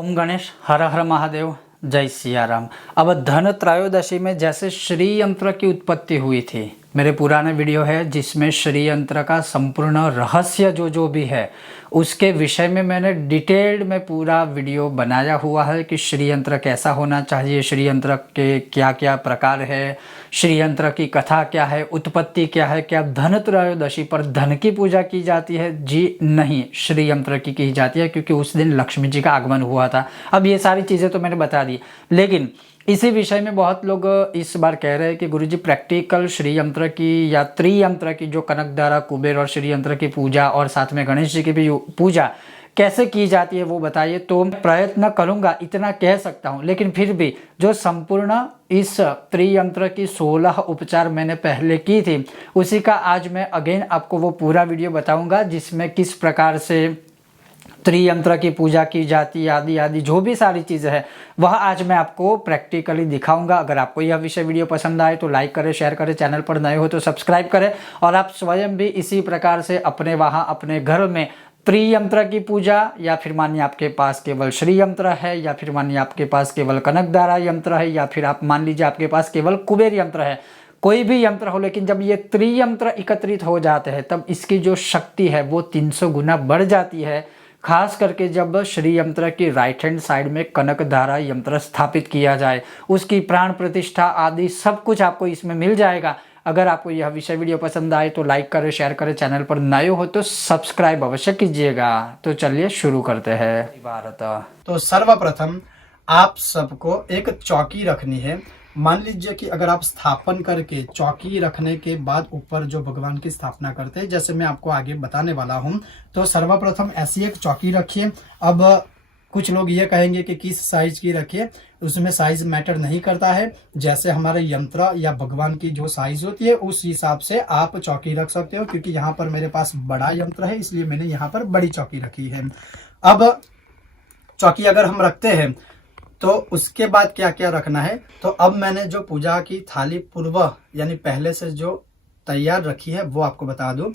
ओम गणेश हर हर महादेव जय सिया राम। अब धन त्रयोदशी में जैसे श्री यंत्र की उत्पत्ति हुई थी, मेरे पुराने वीडियो है जिसमें श्री यंत्र का संपूर्ण रहस्य जो भी है उसके विषय में मैंने डिटेल्ड में पूरा वीडियो बनाया हुआ है कि श्री यंत्र कैसा होना चाहिए, श्री यंत्र के क्या क्या प्रकार है, श्री यंत्र की कथा क्या है, उत्पत्ति क्या है, क्या धन त्रयोदशी पर धन की पूजा की जाती है? जी नहीं, श्री यंत्र की जाती है क्योंकि उस दिन लक्ष्मी जी का आगमन हुआ था। अब ये सारी चीज़ें तो मैंने बता दी, लेकिन इसी विषय में बहुत लोग इस बार कह रहे हैं कि गुरुजी प्रैक्टिकल श्री यंत्र की या त्रियंत्र की जो कनकधारा, कुबेर और श्री यंत्र की पूजा और साथ में गणेश जी की भी पूजा कैसे की जाती है वो बताइए। तो मैं प्रयत्न करूंगा, इतना कह सकता हूं, लेकिन फिर भी जो संपूर्ण इस त्रियंत्र की 16 उपचार मैंने पहले की थी उसी का आज मैं अगेन आपको वो पूरा वीडियो बताऊंगा जिसमें किस प्रकार से त्रियंत्र की पूजा की जाती है, आदि आदि जो भी सारी चीज़ें हैं वह आज मैं आपको प्रैक्टिकली दिखाऊंगा। अगर आपको यह विषय वीडियो पसंद आए तो लाइक करें, शेयर करें, चैनल पर नए हो तो सब्सक्राइब करें और आप स्वयं भी इसी प्रकार से अपने वहाँ अपने घर में त्रियंत्र की पूजा, या फिर मानिए आपके पास केवल श्री यंत्र है, या फिर मानिए आपके पास केवल कनकधारा यंत्र है, या फिर आप मान लीजिए आपके पास केवल कुबेर यंत्र है, कोई भी यंत्र हो, लेकिन जब ये त्रियंत्र एकत्रित हो जाते हैं तब इसकी जो शक्ति है वो 300 गुना बढ़ जाती है। खास करके जब श्री यंत्र की राइट हैंड साइड में कनकधारा यंत्र स्थापित किया जाए, उसकी प्राण प्रतिष्ठा आदि सब कुछ आपको इसमें मिल जाएगा। अगर आपको यह विषय वीडियो पसंद आए तो लाइक करें, शेयर करें, चैनल पर नए हो तो सब्सक्राइब अवश्य कीजिएगा। तो चलिए शुरू करते हैं। भारत तो सर्वप्रथम आप सबको एक चौकी रखनी है। मान लीजिए कि अगर आप स्थापन करके चौकी रखने के बाद ऊपर जो भगवान की स्थापना करते हैं, जैसे मैं आपको आगे बताने वाला हूं, तो सर्वप्रथम ऐसी एक चौकी रखिए। अब कुछ लोग ये कहेंगे कि किस साइज की रखिए, उसमें साइज मैटर नहीं करता है। जैसे हमारे यंत्र या भगवान की जो साइज होती है उस हिसाब से आप चौकी रख सकते हो। क्योंकि यहाँ पर मेरे पास बड़ा यंत्र है इसलिए मैंने यहाँ पर बड़ी चौकी रखी है। अब चौकी अगर हम रखते हैं तो उसके बाद क्या क्या रखना है, तो अब मैंने जो पूजा की थाली पूर्व यानी पहले से जो तैयार रखी है वो आपको बता दूं।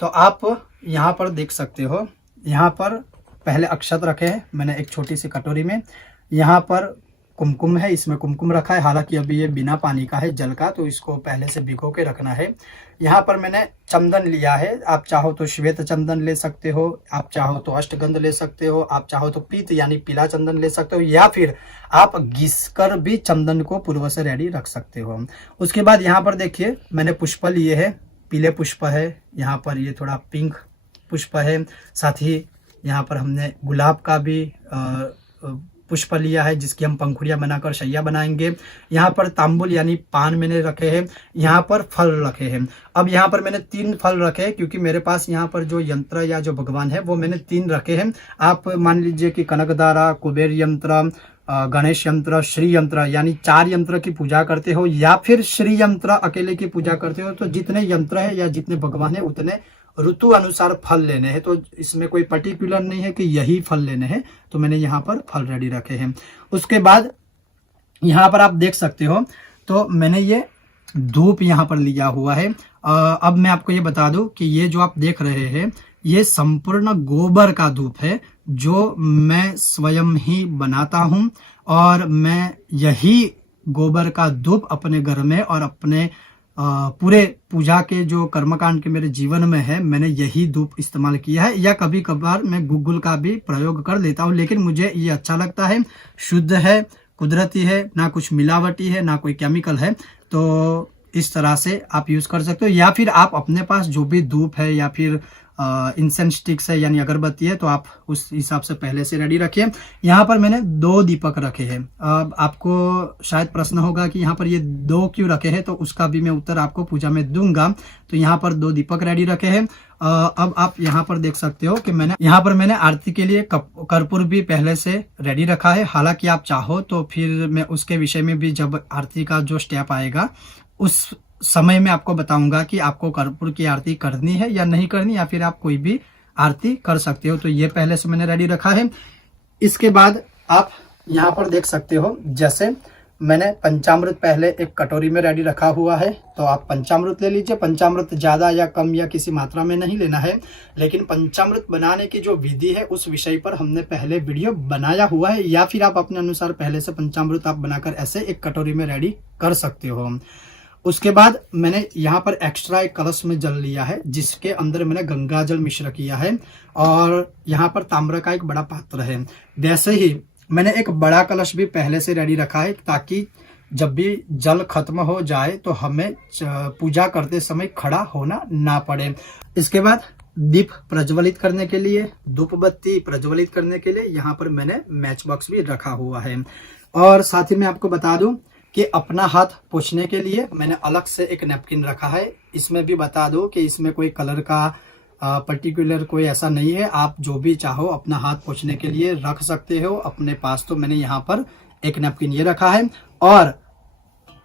तो आप यहाँ पर देख सकते हो, यहाँ पर पहले अक्षत रखे हैं मैंने एक छोटी सी कटोरी में। यहाँ पर कुमकुम है, इसमें कुमकुम रखा है, हालांकि अभी ये बिना पानी का है, जल का, तो इसको पहले से भिगो के रखना है। यहाँ पर मैंने चंदन लिया है, आप चाहो तो श्वेत चंदन ले सकते हो, आप चाहो तो अष्टगंध ले सकते हो, आप चाहो तो पीत यानी पीला चंदन ले सकते हो, या फिर आप घिस कर भी चंदन को पूर्व से रेडी रख सकते हो। उसके बाद यहाँ पर देखिए मैंने पुष्प लिए है, पीले पुष्प है, यहाँ पर ये थोड़ा पिंक पुष्प है, साथ ही यहाँ पर हमने गुलाब का भी पुष्प लिया है जिसकी हम पंखुड़ियां बनाकर शैया बनाएंगे। यहाँ पर तांबुल यानी पान मैंने रखे हैं, यहाँ पर फल रखे हैं। अब यहाँ पर मैंने 3 फल रखे हैं क्योंकि मेरे पास यहाँ पर जो यंत्र या जो भगवान है वो मैंने 3 रखे हैं। आप मान लीजिए कि कनकधारा, कुबेर यंत्र, गणेश यंत्र, श्री यंत्र यानी 4 यंत्र की पूजा करते हो, या फिर श्री यंत्र अकेले की पूजा करते हो, तो जितने यंत्र है या जितने भगवान है उतने ऋतु अनुसार फल लेने हैं। तो इसमें कोई पर्टिकुलर नहीं है कि यही फल लेने हैं, तो मैंने यहाँ पर फल रेडी रखे हैं। उसके बाद यहाँ पर आप देख सकते हो, तो मैंने ये धूप यहाँ पर लिया हुआ है। अब मैं आपको ये बता दूं कि ये जो आप देख रहे हैं ये संपूर्ण गोबर का धूप है जो मैं स्वयं ही बनाता हूँ, और मैं यही गोबर का धूप अपने घर में और अपने पूरे पूजा के जो कर्मकांड के मेरे जीवन में है मैंने यही धूप इस्तेमाल किया है, या कभी कभार मैं गूगल का भी प्रयोग कर लेता हूँ, लेकिन मुझे ये अच्छा लगता है, शुद्ध है, कुदरती है, ना कुछ मिलावटी है, ना कोई केमिकल है। तो इस तरह से आप यूज कर सकते हो, या फिर आप अपने पास जो भी धूप है या फिर इंसेंस स्टिक्स है यानी अगरबत्ती है तो आप उस हिसाब से पहले से रेडी रखिए। यहाँ पर मैंने 2 दीपक रखे हैं। अब आपको शायद प्रश्न होगा कि यहाँ पर ये 2 क्यों रखे हैं, तो उसका भी मैं उत्तर आपको पूजा में दूंगा। तो यहाँ पर 2 दीपक रेडी रखे हैं। अब आप यहाँ पर देख सकते हो कि मैंने आरती के लिए कर्पूर भी पहले से रेडी रखा है। हालांकि आप चाहो तो फिर मैं उसके विषय में भी जब आरती का जो स्टेप आएगा उस समय में आपको बताऊंगा कि आपको कर्पूर की आरती करनी है या नहीं करनी, या फिर आप कोई भी आरती कर सकते हो। तो ये पहले से मैंने रेडी रखा है। इसके बाद आप यहाँ पर देख सकते हो, जैसे मैंने पंचामृत पहले एक कटोरी में रेडी रखा हुआ है, तो आप पंचामृत ले लीजिए। पंचामृत ज़्यादा या कम या किसी मात्रा में नहीं लेना है, लेकिन पंचामृत बनाने की जो विधि है उस विषय पर हमने पहले वीडियो बनाया हुआ है, या फिर आप अपने अनुसार पहले से पंचामृत आप बनाकर ऐसे एक कटोरी में रेडी कर सकते हो। उसके बाद मैंने यहाँ पर एक्स्ट्रा एक कलश में जल लिया है, जिसके अंदर मैंने गंगा जल मिश्र किया है, और यहाँ पर ताम्र का एक बड़ा पात्र है। वैसे ही मैंने एक बड़ा कलश भी पहले से रेडी रखा है, ताकि जब भी जल खत्म हो जाए तो हमें पूजा करते समय खड़ा होना ना पड़े। इसके बाद दीप प्रज्वलित करने के लिए, धूप बत्ती प्रज्वलित करने के लिए यहाँ पर मैंने मैच बॉक्स भी रखा हुआ है। और साथ ही मैं आपको बता दूं कि अपना हाथ पोंछने के लिए मैंने अलग से एक नैपकिन रखा है। इसमें भी बता दूं कि इसमें कोई कलर का पर्टिकुलर कोई ऐसा नहीं है, आप जो भी चाहो अपना हाथ पोंछने के लिए रख सकते हो अपने पास। तो मैंने यहाँ पर एक नैपकिन ये रखा है, और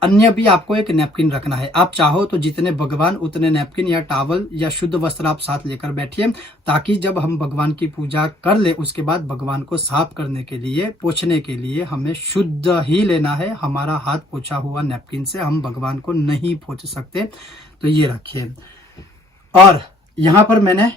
अन्य भी आपको एक नैपकिन रखना है। आप चाहो तो जितने भगवान उतने नैपकिन या टॉवल या शुद्ध वस्त्र आप साथ लेकर बैठिए, ताकि जब हम भगवान की पूजा कर ले उसके बाद भगवान को साफ करने के लिए, पोंछने के लिए हमें शुद्ध ही लेना है। हमारा हाथ पोंछा हुआ नैपकिन से हम भगवान को नहीं पोंछ सकते, तो ये रखिए। और यहाँ पर मैंने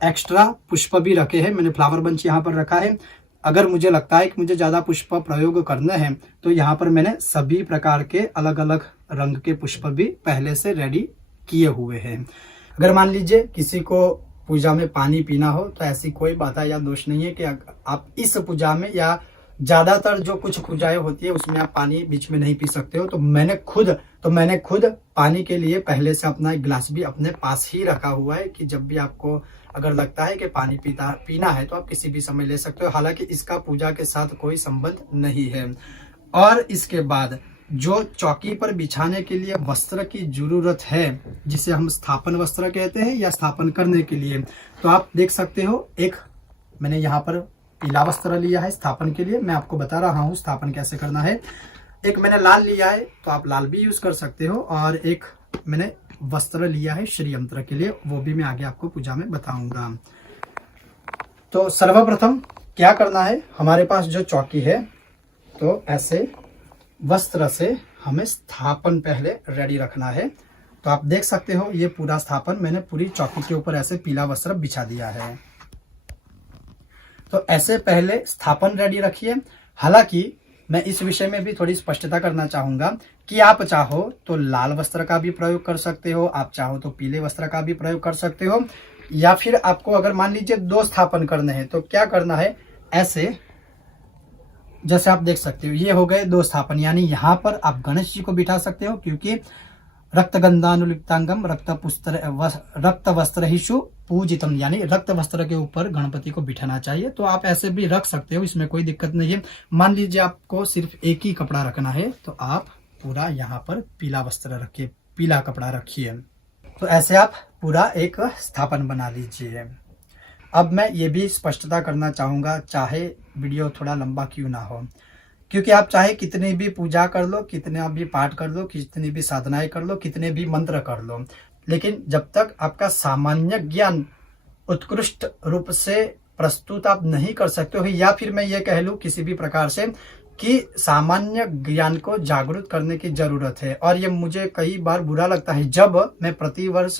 एक्स्ट्रा पुष्प भी रखे हैं, मैंने फ्लावर बंच यहाँ पर रखा है। अगर मुझे लगता है कि मुझे ज़्यादा पुष्प प्रयोग करने हैं तो यहाँ पर मैंने सभी प्रकार के अलग अलग रंग के पुष्प भी पहले से रेडी किए हुए हैं। अगर मान लीजिए किसी को पूजा में पानी पीना हो तो ऐसी कोई बाधा या दोष नहीं है कि आप इस पूजा में, या ज़्यादातर जो कुछ पूजाएं होती है उसमें आप पानी बीच में नहीं पी सकते हो। तो मैंने खुद पानी के लिए पहले से अपना एक गिलास भी अपने पास ही रखा हुआ है, कि जब भी आपको अगर लगता है कि पानी पीना है तो आप किसी भी समय ले सकते हो। हालांकि इसका पूजा के साथ कोई संबंध नहीं है। और इसके बाद जो चौकी पर बिछाने के लिए वस्त्र की जरूरत है, जिसे हम स्थापन वस्त्र कहते हैं या स्थापन करने के लिए, तो आप देख सकते हो एक मैंने यहाँ पर पीला वस्त्र लिया है स्थापन के लिए। मैं आपको बता रहा हूँ स्थापन कैसे करना है। एक मैंने लाल लिया है, तो आप लाल भी यूज कर सकते हो, और एक मैंने वस्त्र लिया है श्री यंत्र के लिए, वो भी मैं आगे आपको पूजा में बताऊंगा। तो सर्वप्रथम क्या करना है, हमारे पास जो चौकी है तो ऐसे वस्त्र से हमें स्थापन पहले रेडी रखना है। तो आप देख सकते हो ये पूरा स्थापन मैंने पूरी चौकी के ऊपर ऐसे पीला वस्त्र बिछा दिया है। तो ऐसे पहले स्थापन रेडी रखिए। हालांकि मैं इस विषय में भी थोड़ी स्पष्टता करना चाहूंगा कि आप चाहो तो लाल वस्त्र का भी प्रयोग कर सकते हो, आप चाहो तो पीले वस्त्र का भी प्रयोग कर सकते हो, या फिर आपको अगर मान लीजिए 2 स्थापन करने हैं तो क्या करना है, ऐसे जैसे आप देख सकते हो ये हो गए 2 स्थापन। यानी यहाँ पर आप गणेश जी को बिठा सकते हो, क्योंकि रक्त गंधानुलिप्तांगम रक्त वस्त्रहिषु पूजितम, यानी रक्त वस्त्र के ऊपर गणपति को बिठाना चाहिए। तो आप ऐसे भी रख सकते हो, इसमें कोई दिक्कत नहीं है। मान लीजिए आपको सिर्फ एक ही कपड़ा रखना है तो आप पूरा यहाँ पर पीला वस्त्र रखिए, पीला कपड़ा रखिए। तो ऐसे आप पूरा एक स्थापन बना लीजिए। अब मैं ये भी स्पष्टता करना चाहूँगा, चाहे वीडियो थोड़ा लंबा क्यों ना हो, क्योंकि आप चाहे कितनी भी पूजा कर लो, कितना भी पाठ कर लो, कितनी भी साधनाएं कर लो, कितने भी मंत्र कर लो, लेकिन जब तक आपका सामान्य ज्ञान उत्कृष्ट रूप से प्रस्तुत आप नहीं कर सकते हो, या फिर मैं ये कह लूँ किसी भी प्रकार से कि सामान्य ज्ञान को जागरूक करने की जरूरत है। और ये मुझे कई बार बुरा लगता है जब मैं प्रतिवर्ष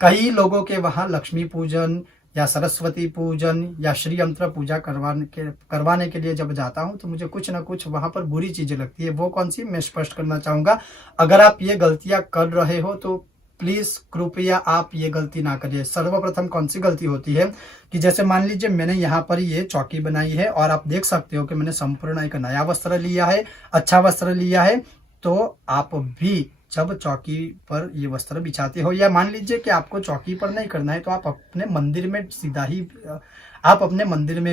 कई लोगों के वहाँ लक्ष्मी पूजन या सरस्वती पूजन या श्री यंत्र पूजा करवाने के लिए जब जाता हूं तो मुझे कुछ ना कुछ वहां पर बुरी चीजें लगती है। वो कौन सी, मैं स्पष्ट करना चाहूंगा। अगर आप ये गलतियां कर रहे हो तो प्लीज कृपया आप ये गलती ना करिए। सर्वप्रथम कौन सी गलती होती है कि जैसे मान लीजिए मैंने यहाँ पर ये चौकी बनाई है और आप देख सकते हो कि मैंने संपूर्ण एक नया वस्त्र लिया है, अच्छा वस्त्र लिया है। तो आप भी जब चौकी पर ये वस्त्र बिछाते हो, या मान लीजिए कि आपको चौकी पर नहीं करना है तो आप अपने मंदिर में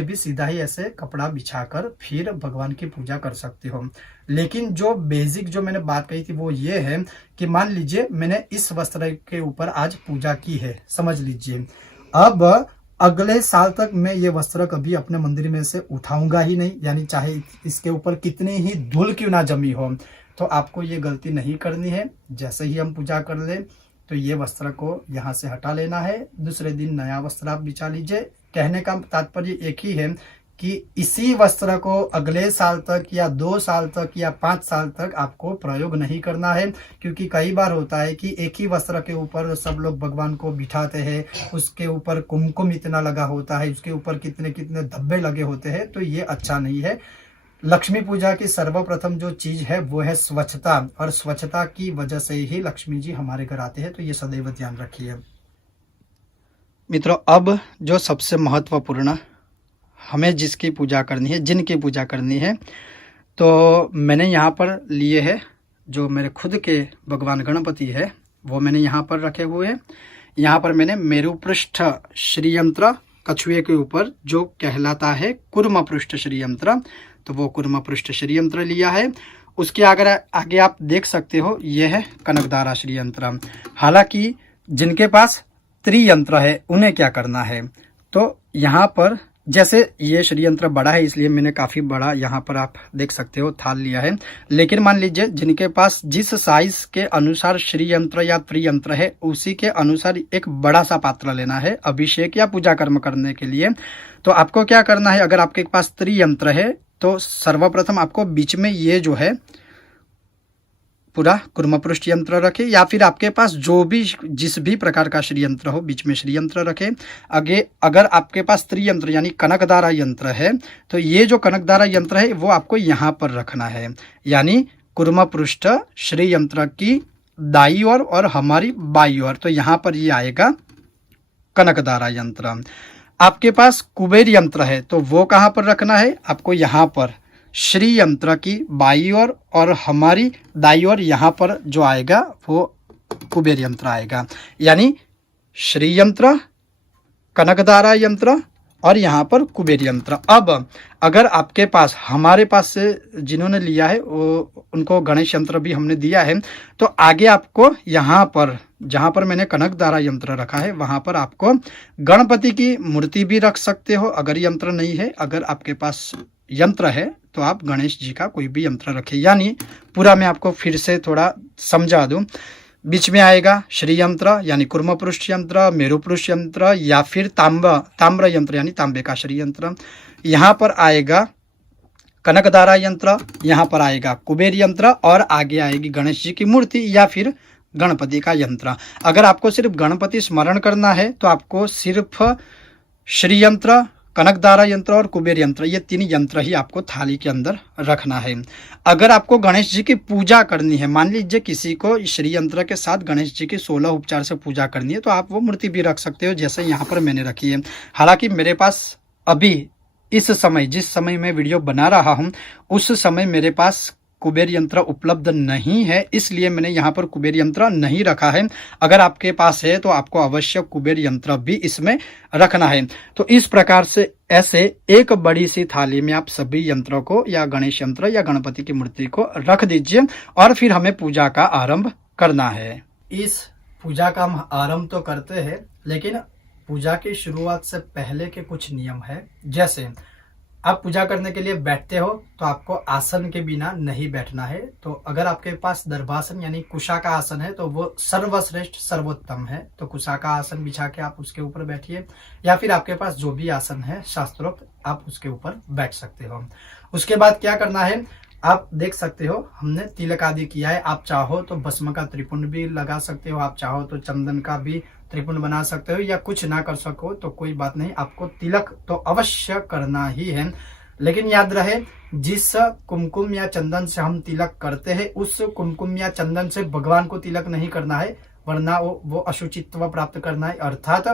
भी सीधा ही ऐसे कपड़ा बिछाकर फिर भगवान की पूजा कर सकते हो। लेकिन जो बेसिक जो मैंने बात कही थी वो ये है कि मान लीजिए मैंने इस वस्त्र के ऊपर आज पूजा की है, समझ लीजिए, अब अगले साल तक मैं ये वस्त्र कभी अपने मंदिर में से उठाऊंगा ही नहीं, यानी चाहे इसके ऊपर कितनी ही धूल क्यों ना जमी हो। तो आपको ये गलती नहीं करनी है। जैसे ही हम पूजा कर ले तो ये वस्त्र को यहाँ से हटा लेना है, दूसरे दिन नया वस्त्र आप बिछा लीजिए। कहने का तात्पर्य एक ही है कि इसी वस्त्र को अगले साल तक या 2 साल तक या 5 साल तक आपको प्रयोग नहीं करना है, क्योंकि कई बार होता है कि एक ही वस्त्र के ऊपर सब लोग भगवान को बिठाते हैं, उसके ऊपर कुमकुम इतना लगा होता है, उसके ऊपर कितने कितने धब्बे लगे होते हैं, तो ये अच्छा नहीं है। लक्ष्मी पूजा की सर्वप्रथम जो चीज है वो है स्वच्छता, और स्वच्छता की वजह से ही लक्ष्मी जी हमारे घर आते हैं, तो ये सदैव ध्यान रखिए। मित्रों, अब जो सबसे महत्वपूर्ण हमें जिसकी पूजा करनी है, जिनकी पूजा करनी है, तो मैंने यहाँ पर लिए है जो मेरे खुद के भगवान गणपति है, वो मैंने यहाँ पर रखे हुए हैं। यहाँ पर मैंने मेरुपृष्ठ श्री यंत्र कछुए के ऊपर जो कहलाता है कुर्म पृष्ठ श्री यंत्र, तो वो कुर्म पृष्ठ श्री यंत्र लिया है। उसके आगे आप देख सकते हो ये है कनकधारा श्री यंत्र। हालांकि जिनके पास त्रियंत्र है उन्हें क्या करना है, तो यहाँ पर जैसे ये श्री यंत्र बड़ा है इसलिए मैंने काफी बड़ा यहाँ पर आप देख सकते हो थाल लिया है, लेकिन मान लीजिए जिनके पास जिस साइज के अनुसार श्री यंत्र या त्रियंत्र है उसी के अनुसार एक बड़ा सा पात्र लेना है अभिषेक या पूजा कर्म करने के लिए। तो आपको क्या करना है, अगर आपके पास त्रियंत्र है तो सर्वप्रथम आपको बीच में ये जो है पूरा कुर्मपृष्ठ यंत्र रखे, या फिर आपके पास जो भी जिस भी प्रकार का श्री यंत्र हो बीच में श्री यंत्र रखे। आगे अगर आपके पास त्रियंत्र यानी कनकधारा यंत्र है तो ये जो कनकधारा यंत्र है वो आपको यहाँ पर रखना है, यानी कुर्मपृष्ठ श्री यंत्र की दाई ओर और हमारी बाई ओर, तो यहाँ पर ये आएगा कनकधारा यंत्र। आपके पास कुबेर यंत्र है तो वो कहाँ पर रखना है, आपको यहाँ पर श्री यंत्र की बाई ओर और हमारी दाई ओर यहाँ पर जो आएगा वो कुबेर यंत्र आएगा, यानी श्री यंत्र, कनकधारा यंत्र और यहाँ पर कुबेर यंत्र। अब अगर आपके पास, हमारे पास से जिन्होंने लिया है वो उनको गणेश यंत्र भी हमने दिया है, तो आगे आपको यहाँ पर जहाँ पर मैंने कनकधारा यंत्र रखा है वहाँ पर आपको गणपति की मूर्ति भी रख सकते हो अगर यंत्र नहीं है। अगर आपके पास यंत्र है तो आप गणेश जी का कोई भी यंत्र रखें, यानी पूरा मैं आपको फिर से थोड़ा समझा दूं। बीच में आएगा श्री यंत्र यानी कुर्मपृष्ठ यंत्र, मेरुपृष्ठ यंत्र या फिर ताम्र यंत्र यानी तांबे का श्री यंत्र। यहाँ पर आएगा कनकधारा यंत्र, यहाँ पर आएगा कुबेर यंत्र और आगे आएगी गणेश जी की मूर्ति या फिर गणपति का यंत्र। अगर आपको सिर्फ गणपति स्मरण करना है तो आपको सिर्फ श्री यंत्र, कनकधारा यंत्र और कुबेर यंत्र, ये 3 यंत्र ही आपको थाली के अंदर रखना है। अगर आपको गणेश जी की पूजा करनी है, मान लीजिए किसी को श्री यंत्र के साथ गणेश जी की 16 उपचार से पूजा करनी है, तो आप वो मूर्ति भी रख सकते हो जैसे यहाँ पर मैंने रखी है। हालांकि मेरे पास अभी इस समय, जिस समय मैं वीडियो बना रहा हूँ उस समय मेरे पास कुबेर यंत्र उपलब्ध नहीं है, इसलिए मैंने यहाँ पर कुबेर यंत्र नहीं रखा है। अगर आपके पास है तो आपको अवश्य कुबेर यंत्र भी इसमें रखना है। तो इस प्रकार से ऐसे एक बड़ी सी थाली में आप सभी यंत्रों को या गणेश यंत्र या गणपति की मूर्ति को रख दीजिए और फिर हमें पूजा का आरंभ करना है। इस पूजा का हम आरंभ तो करते हैं, लेकिन पूजा की शुरुआत से पहले के कुछ नियम है। जैसे आप पूजा करने के लिए बैठते हो तो आपको आसन के बिना नहीं बैठना है। तो अगर आपके पास दर्भासन यानी कुशा का आसन है तो वो सर्वश्रेष्ठ सर्वोत्तम है, तो कुशा का आसन बिछा के आप उसके ऊपर बैठिए, या फिर आपके पास जो भी आसन है शास्त्रोक्त आप उसके ऊपर बैठ सकते हो। उसके बाद क्या करना है, आप देख सकते हो हमने तिलक आदि किया है। आप चाहो तो भस्म का त्रिपुंड भी लगा सकते हो, आप चाहो तो चंदन का भी त्रिपुंड बना सकते हो, या कुछ ना कर सको तो कोई बात नहीं, आपको तिलक तो अवश्य करना ही है। लेकिन याद रहे, जिस कुमकुम या चंदन से हम तिलक करते हैं उस कुमकुम या चंदन से भगवान को तिलक नहीं करना है, वरना वो अशुचित्व प्राप्त करना है, अर्थात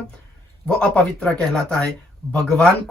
वो अपवित्र कहलाता है। भगवान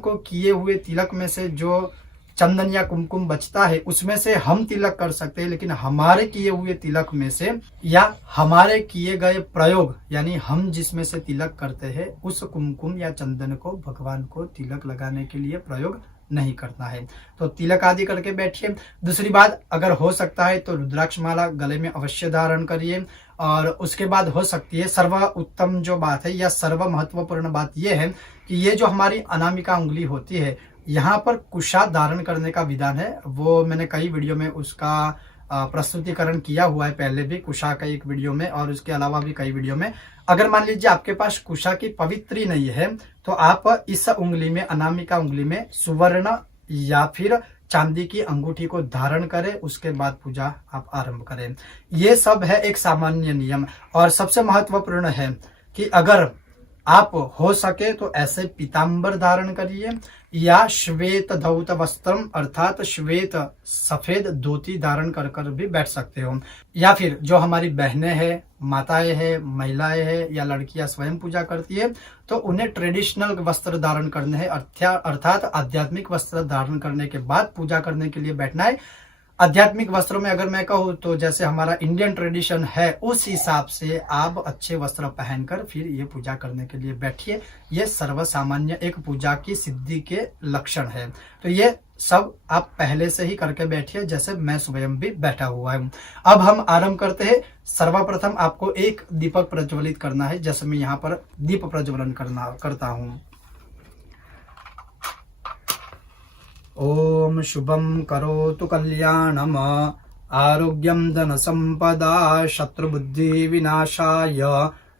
को किए हुए तिलक में से जो चंदन या कुमकुम बचता है उसमें से हम तिलक कर सकते हैं, लेकिन हमारे किए हुए तिलक में से या हमारे किए गए प्रयोग यानी हम जिसमें से तिलक करते हैं उस कुमकुम या चंदन को भगवान को तिलक लगाने के लिए प्रयोग नहीं करना है। तो तिलक आदि करके बैठिए। दूसरी बात, अगर हो सकता है तो रुद्राक्ष माला गले में अवश्य धारण करिए। और उसके बाद हो सकती है सर्व उत्तम जो बात है या सर्व महत्वपूर्ण बात यह है कि ये जो हमारी अनामिका उंगली होती है यहाँ पर कुशा धारण करने का विधान है, वो मैंने कई वीडियो में उसका प्रस्तुतिकरण किया हुआ है पहले भी कुशा का एक वीडियो में और उसके अलावा भी कई वीडियो में। अगर मान लीजिए आपके पास कुशा की पवित्री नहीं है तो आप इस उंगली में, अनामिका उंगली में सुवर्ण या फिर चांदी की अंगूठी को धारण करें, उसके बाद पूजा आप आरंभ करें। ये सब है एक सामान्य नियम। और सबसे महत्वपूर्ण है कि अगर आप हो सके तो ऐसे पीतांबर धारण करिए या श्वेत धौत वस्त्रम अर्थात श्वेत सफेद धोती धारण कर कर भी बैठ सकते हो। या फिर जो हमारी बहनें हैं, माताएं हैं, महिलाएं हैं या लड़कियां स्वयं पूजा करती है तो उन्हें ट्रेडिशनल वस्त्र धारण करने हैं, अर्थात आध्यात्मिक वस्त्र धारण करने के बाद पूजा करने के लिए बैठना है। आध्यात्मिक वस्त्रों में अगर मैं कहूँ तो जैसे हमारा इंडियन ट्रेडिशन है उस हिसाब से आप अच्छे वस्त्र पहनकर फिर ये पूजा करने के लिए बैठिए। ये सर्वसामान्य एक पूजा की सिद्धि के लक्षण है। तो ये सब आप पहले से ही करके बैठिए जैसे मैं स्वयं भी बैठा हुआ हूँ। अब हम आरंभ करते हैं। सर्वप्रथम आपको एक दीपक प्रज्वलित करना है, जैसे मैं यहाँ पर दीप प्रज्वलन करता हूँ। ओम शुभम करोतु कल्याणम आरोग्यम धन संपदा शत्रुबुद्धि विनाशाय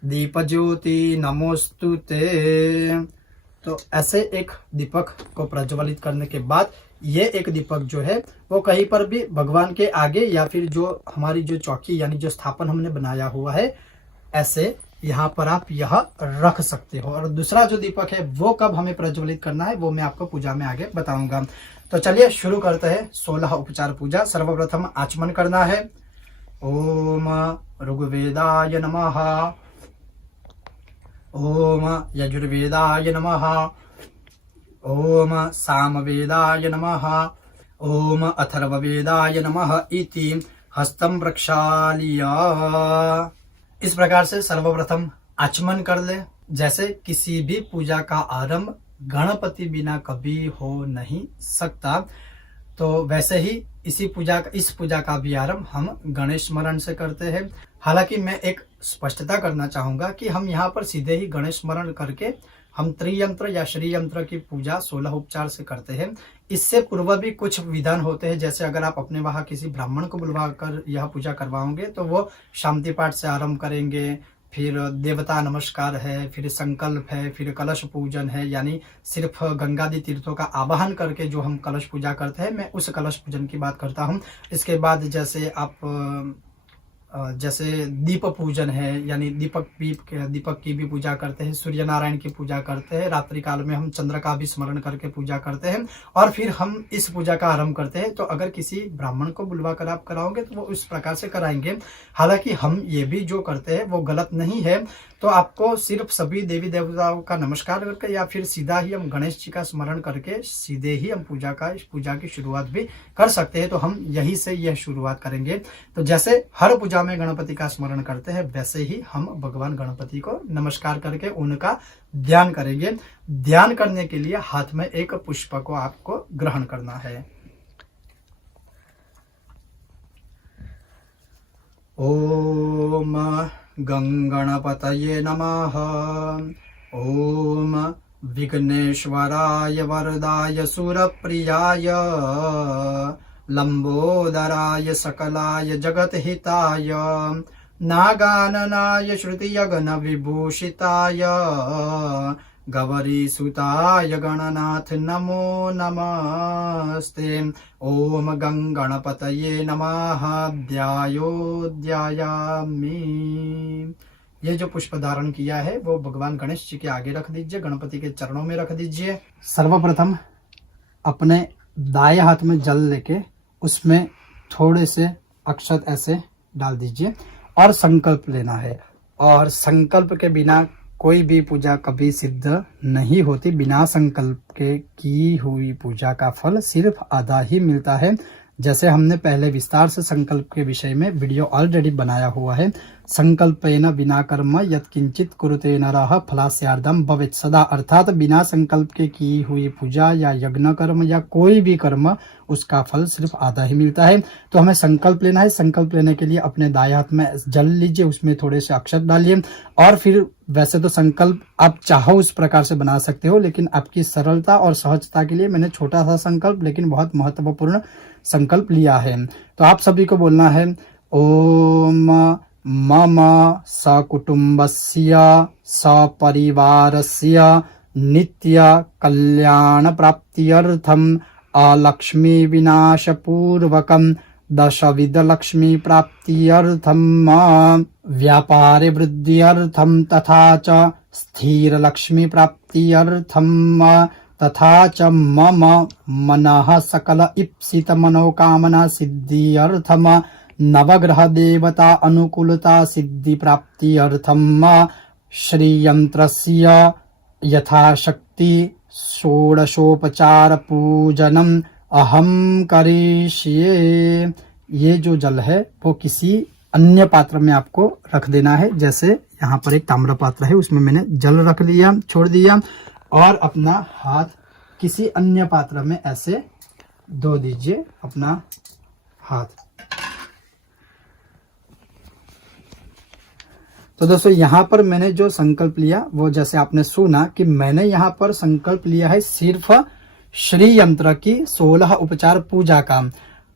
दीप ज्योति नमोस्तुते। तो ऐसे एक दीपक को प्रज्वलित करने के बाद ये एक दीपक जो है वो कहीं पर भी भगवान के आगे या फिर जो हमारी जो चौकी यानी जो स्थापन हमने बनाया हुआ है ऐसे यहाँ पर आप यह रख सकते हो। और दूसरा जो दीपक है वो कब हमें प्रज्वलित करना है वो मैं आपको पूजा में आगे बताऊंगा। तो चलिए शुरू करते हैं 16 उपचार पूजा। सर्वप्रथम आचमन करना है। ओम ऋग्वेदाय नमः, ओम यजुर्वेदाय नमः, ओम सामवेदाय नमः, ओम अथर्ववेदाय नमः इति हस्तम प्रक्षाल्य। इस प्रकार से सर्वप्रथम आचमन कर ले। जैसे किसी भी पूजा का आरंभ गणपति बिना कभी हो नहीं सकता, तो वैसे ही इस पूजा का भी आरंभ हम गणेश स्मरण से करते हैं। हालांकि मैं एक स्पष्टता करना चाहूंगा कि हम यहाँ पर सीधे ही गणेश स्मरण करके हम त्रियंत्र या श्री यंत्र की पूजा 16 उपचार से करते हैं। इससे पूर्व भी कुछ विधान होते हैं, जैसे अगर आप अपने वहां किसी ब्राह्मण को बुलवा कर यह पूजा करवाओगे तो वो शांति पाठ से आरंभ करेंगे, फिर देवता नमस्कार है, फिर संकल्प है, फिर कलश पूजन है, यानी सिर्फ गंगादि तीर्थों का आवाहन करके जो हम कलश पूजा करते हैं, मैं उस कलश पूजन की बात करता हूँ। इसके बाद जैसे आप जैसे दीप पूजन है, यानी दीपक की भी पूजा करते हैं, सूर्य नारायण की पूजा करते हैं, रात्रि काल में हम चंद्र का भी स्मरण करके पूजा करते हैं और फिर हम इस पूजा का आरंभ करते हैं। तो अगर किसी ब्राह्मण को बुलवा कर आप कराओगे तो वो उस प्रकार से कराएंगे। हालांकि हम ये भी जो करते हैं वो गलत नहीं है। तो आपको सिर्फ सभी देवी देवताओं का नमस्कार करके या फिर सीधा ही हम गणेश जी का स्मरण करके सीधे ही हम पूजा की शुरुआत भी कर सकते हैं। तो हम यही से यह शुरुआत करेंगे। तो जैसे हर पूजा में गणपति का स्मरण करते हैं वैसे ही हम भगवान गणपति को नमस्कार करके उनका ध्यान करेंगे। ध्यान करने के लिए हाथ में एक पुष्प को आपको ग्रहण करना है। ओम गंगणपतये नमः। ओम विघ्नेश्वराय वरदाय सुरप्रियाय लंबोदराय सकलाय जगतहिताय नागाननाय श्रुतियगन विभूषिताय गौरीसुताय गणनाथ नमो नमस्ते। ओम गंगणपतये नमः ध्यायामि। ये जो पुष्प धारण किया है वो भगवान गणेश जी के आगे रख दीजिए, गणपति के चरणों में रख दीजिए। सर्वप्रथम अपने दाएं हाथ में जल लेके उसमें थोड़े से अक्षत ऐसे डाल दीजिए और संकल्प लेना है। और संकल्प के बिना कोई भी पूजा कभी सिद्ध नहीं होती। बिना संकल्प के की हुई पूजा का फल सिर्फ आधा ही मिलता है। जैसे हमने पहले विस्तार से संकल्प के विषय में वीडियो ऑलरेडी बनाया हुआ है, संकल्पेन विना कर्म यत्किंचित कुरुते नरः फलास्यार्धम भवेत् सदा, अर्थात बिना संकल्प के की हुई पूजा या यज्ञ कर्म या कोई भी कर्म उसका फल सिर्फ आधा ही मिलता है। तो हमें संकल्प लेना है। संकल्प लेने के लिए अपने दाएं हाथ में जल लीजिए, उसमें थोड़े से अक्षत डालिए और फिर वैसे तो संकल्प आप चाहो उस प्रकार से बना सकते हो, लेकिन आपकी सरलता और सहजता के लिए मैंने छोटा सा संकल्प लेकिन बहुत महत्वपूर्ण संकल्प लिया है। तो आप सभी को बोलना है ओम मम सकुटुम्बस्य सपरिवारस्य नित्य कल्याण प्राप्त्यर्थम अलक्ष्मी विनाश पूर्वकम दशविध लक्ष्मी प्राप्त्यर्थम व्यापारे वृद्ध्यर्थम तथा च स्थिर लक्ष्मी प्राप्त्यर्थम तथा च मम मनः सकल इप्सित मनोकामना सिद्ध्यर्थम नवग्रह देवता अनुकूलता सिद्धि प्राप्त्यर्थम श्रीयंत्रस्य यथाशक्ति षोडशोपचार पूजनम अहम करिष्ये। ये जो जल है वो किसी अन्य पात्र में आपको रख देना है। जैसे यहाँ पर एक ताम्र पात्र है, उसमें मैंने जल रख लिया, छोड़ दिया और अपना हाथ किसी अन्य पात्र में ऐसे धो दीजिए अपना हाथ। तो दोस्तों यहाँ पर मैंने जो संकल्प लिया वो जैसे आपने सुना कि मैंने यहाँ पर संकल्प लिया है सिर्फ श्री यंत्र की 16 उपचार पूजा का।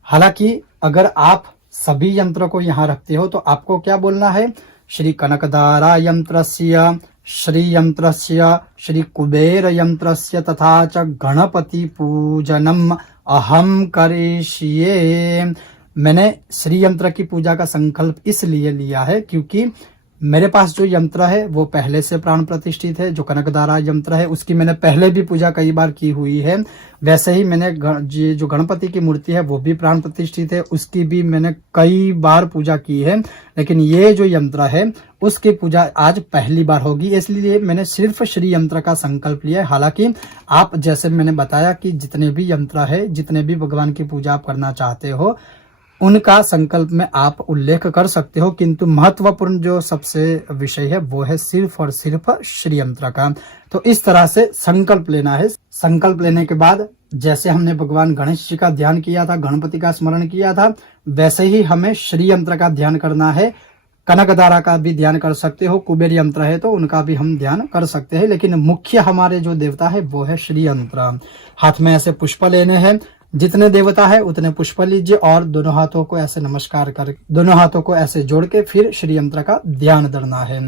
हालांकि अगर आप सभी यंत्र को यहाँ रखते हो तो आपको क्या बोलना है, श्री कनकदारा यंत्रस्य, श्री यंत्रस्य, श्री कुबेर यंत्रस्य तथा च गणपति पूजनम अहम करिष्ये। मैंने श्री यंत्र की पूजा का संकल्प इसलिए लिया है क्योंकि मेरे पास जो यंत्र है वो पहले से प्राण प्रतिष्ठित है। जो कनकदारा यंत्र है उसकी मैंने पहले भी पूजा कई बार की हुई है। वैसे ही मैंने जो गणपति की मूर्ति है वो भी प्राण प्रतिष्ठित है, उसकी भी मैंने कई बार पूजा की है। लेकिन ये जो यंत्र है उसकी पूजा आज पहली बार होगी, इसलिए मैंने सिर्फ श्री यंत्र का संकल्प लिया है। हालांकि आप जैसे मैंने बताया कि जितने भी यंत्र है, जितने भी भगवान की पूजा आप करना चाहते हो उनका संकल्प में आप उल्लेख कर सकते हो, किंतु महत्वपूर्ण जो सबसे विषय है वो है सिर्फ और सिर्फ श्री यंत्र का। तो इस तरह से संकल्प लेना है। संकल्प लेने के बाद जैसे हमने भगवान गणेश जी का ध्यान किया था, गणपति का स्मरण किया था, वैसे ही हमें श्री यंत्र का ध्यान करना है। कनकदारा का भी ध्यान कर सकते हो, कुबेर यंत्र है तो उनका भी हम ध्यान कर सकते हैं, लेकिन मुख्य हमारे जो देवता है वो है श्री यंत्र। हाथ में ऐसे पुष्प लेने हैं, जितने देवता है उतने पुष्प लीजिए और दोनों हाथों को ऐसे नमस्कार कर, दोनों हाथों को ऐसे जोड़ के फिर श्री यंत्र का ध्यान धरना है।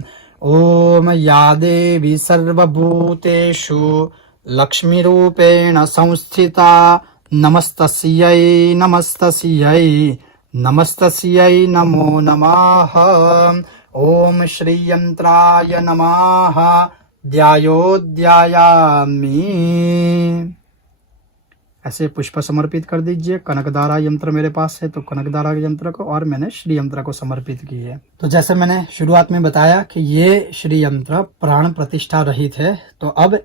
ओम या देवी सर्वभूतेषु लक्ष्मी रूपेण संस्थिता नमस्तस्यै नमस्तस्यै नमस्तस्यै नमो नमः। ओम श्री यंत्राय नमः ध्यायामि। ऐसे पुष्प समर्पित कर दीजिए। कनकदारा यंत्र मेरे पास है तो कनकदारा यंत्र को, और मैंने श्री यंत्र को समर्पित की है। तो जैसे मैंने शुरुआत में बताया कि ये श्री यंत्र प्राण प्रतिष्ठा रहित है, तो अब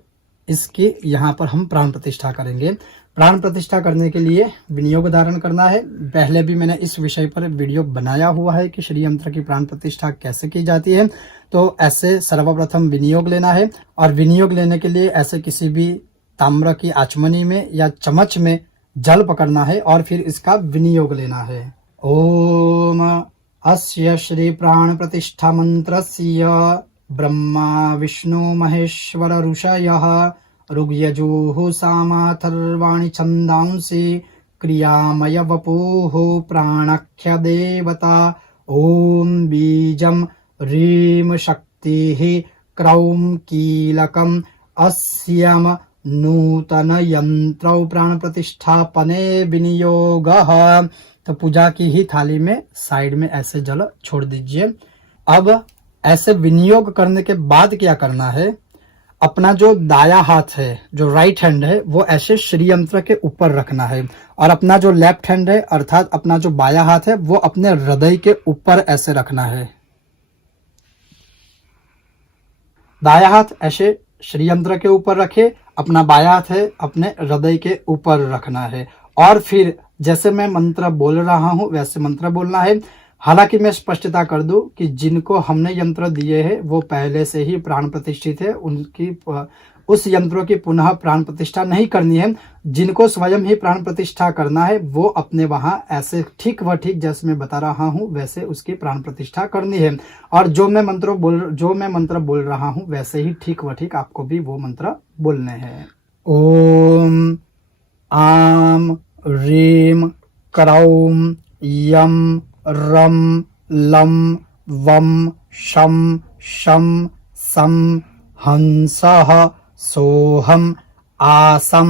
इसकी यहाँ पर हम प्राण प्रतिष्ठा करेंगे। प्राण प्रतिष्ठा करने के लिए विनियोग धारण करना है। पहले भी मैंने इस विषय पर वीडियो बनाया हुआ है कि श्री यंत्र की प्राण प्रतिष्ठा कैसे की जाती है। तो ऐसे सर्वप्रथम विनियोग लेना है, और विनियोग लेने के लिए ऐसे किसी भी ताम्र की आचमनी में या चम्मच में जल पकड़ना है और फिर इसका विनियोग लेना है। ओम अस्य श्री प्राण प्रतिष्ठा मंत्रस्य ब्रह्मा विष्णु महेश्वर ऋषयः ऋग्यजुः सामाथर्वाणि छन्दांसि क्रियामय वपुः प्राणाख्य देवता। ओम बीजम ह्रीं शक्तिः क्रौं कीलकम् अस्यम नूतन यंत्र प्राण प्रतिष्ठापने विनियोगः। तो पूजा की ही थाली में साइड में ऐसे जल छोड़ दीजिए। अब ऐसे विनियोग करने के बाद क्या करना है, अपना जो दाया हाथ है, जो राइट हैंड है, वो ऐसे श्री यंत्र के ऊपर रखना है, और अपना जो लेफ्ट हैंड है अर्थात अपना जो बाया हाथ है वो अपने हृदय के ऊपर ऐसे रखना है। दाया हाथ ऐसे श्री यंत्र के ऊपर रखे, अपना बाया हाथ है अपने हृदय के ऊपर रखना है, और फिर जैसे मैं मंत्र बोल रहा हूं वैसे मंत्र बोलना है। हालांकि मैं स्पष्टता कर दूं कि जिनको हमने यंत्र दिए हैं वो पहले से ही प्राण प्रतिष्ठित है, उनकी उस यंत्रों की पुनः प्राण प्रतिष्ठा नहीं करनी है। जिनको स्वयं ही प्राण प्रतिष्ठा करना है वो अपने वहां ऐसे ठीक व ठीक जैसे मैं बता रहा हूं वैसे उसकी प्राण प्रतिष्ठा करनी है, और जो मैं मंत्र बोल रहा हूं वैसे ही ठीक व ठीक आपको भी वो मंत्र बोलने हैं। ओम आम रीम करौम यम रम लम वम शम शम सम हंसः सोहम आसम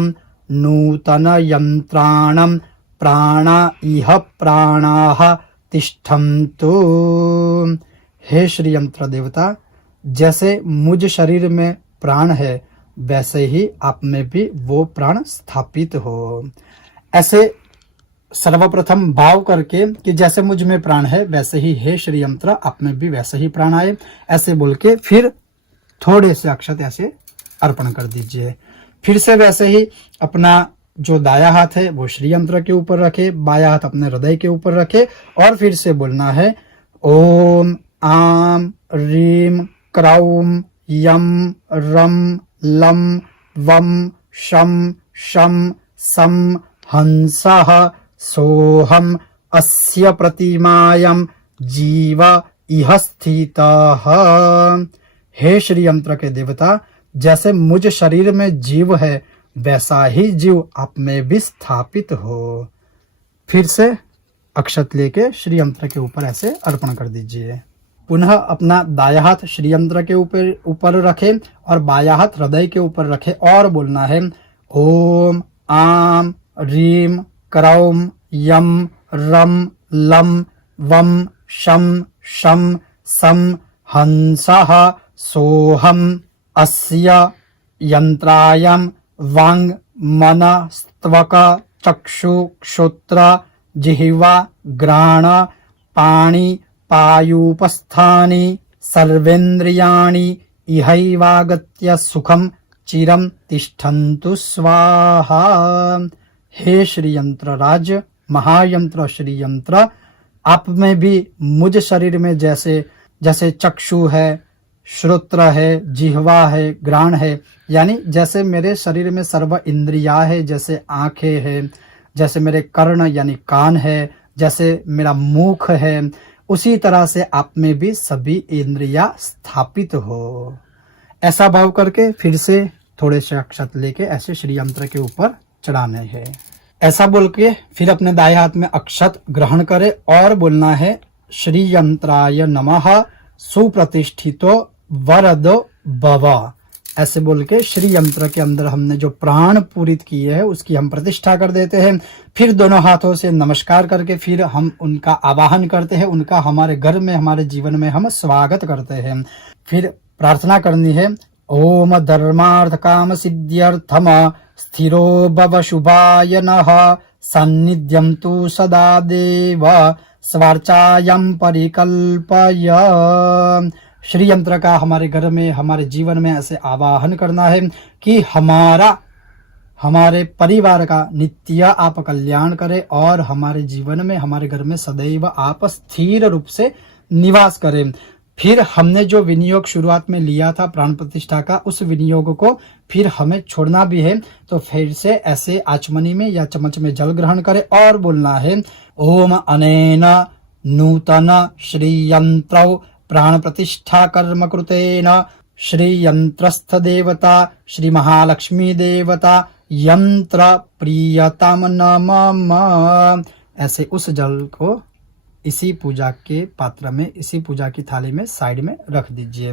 नूतन यंत्राणम प्राणा इह प्राणाः तिष्ठन्तु। हे श्री यंत्र देवता, जैसे मुझ शरीर में प्राण है वैसे ही आप में भी वो प्राण स्थापित हो। ऐसे सर्वप्रथम भाव करके कि जैसे मुझ में प्राण है वैसे ही हे श्री यंत्र आप में भी वैसे ही प्राण आए, ऐसे बोल के फिर थोड़े से अक्षत ऐसे अर्पण कर दीजिए। फिर से वैसे ही अपना जो दाया हाथ है वो श्री यंत्र के ऊपर रखे, बाया हाथ अपने हृदय के ऊपर रखे और फिर से बोलना है ओम आम रीम क्रौम यम रम लम वम शम शम सम हंसः सोहम अस्य प्रतिमायम जीव इह स्थितः। हे श्री यंत्र के देवता, जैसे मुझ शरीर में जीव है वैसा ही जीव आप में भी स्थापित हो। फिर से अक्षत लेके श्री यंत्र के ऊपर ऐसे अर्पण कर दीजिए। पुनः अपना दाया हाथ श्री यंत्र के ऊपर रखे और बाया हाथ हृदय के ऊपर रखे और बोलना है ओम आम रीम करौम यम रम लम वम शम शम सम हंसः सोहम अस्य यंत्रायम वांग मन स्तवक चक्षु श्रोत्र जिह्वा घ्राण पाणि पायूपस्थानि सर्वेन्द्रियाणि इहैवागत्य सुखम चिरम तिष्ठन्तु स्वाहा। हे श्री यंत्र राज महायंत्र श्री यंत्र, आप में भी मुझ शरीर में जैसे जैसे चक्षु है, श्रोत्र है, जिह्वा है, घ्राण है, यानी जैसे मेरे शरीर में सर्व इंद्रिया है, जैसे आंखें है, जैसे मेरे कर्ण यानी कान है, जैसे मेरा मुख है, उसी तरह से आप में भी सभी इंद्रिया स्थापित हो। ऐसा भाव करके फिर से थोड़े से अक्षत लेके ऐसे श्री यंत्र के ऊपर चढ़ाने हैं। ऐसा बोल के फिर अपने दाएं हाथ में अक्षत ग्रहण करे और बोलना है श्री यंत्राय नमः सुप्रतिष्ठितो वरदो भव। ऐसे बोल के श्री यंत्र के अंदर हमने जो प्राण पूरित किए हैं उसकी हम प्रतिष्ठा कर देते हैं। फिर दोनों हाथों से नमस्कार करके फिर हम उनका आवाहन करते हैं, उनका हमारे घर में हमारे जीवन में हम स्वागत करते हैं। फिर प्रार्थना करनी है ओम धर्मार्थ काम सिद्ध्यर्थम स्थिरो भव शुभाय नः सान्निध्यम तु सदा देव स्वार्चायम परिकल्पय। श्री यंत्र का हमारे घर में हमारे जीवन में ऐसे आवाहन करना है कि हमारे परिवार का नित्य आप कल्याण करें और हमारे जीवन में हमारे घर में सदैव आप स्थिर रूप से निवास करें। फिर हमने जो विनियोग शुरुआत में लिया था प्राण प्रतिष्ठा का, उस विनियोग को फिर हमें छोड़ना भी है। तो फिर से ऐसे आचमनी में या चम्मच में जल ग्रहण करें और बोलना है ओम अनेन नूतन श्री यंत्रौ प्राण प्रतिष्ठा कर्म कृतेन श्री यंत्रस्थ देवता श्री महालक्ष्मी देवता यंत्र प्रियतम नमः। ऐसे उस जल को इसी पूजा के पात्र में, इसी पूजा की थाली में साइड में रख दीजिए।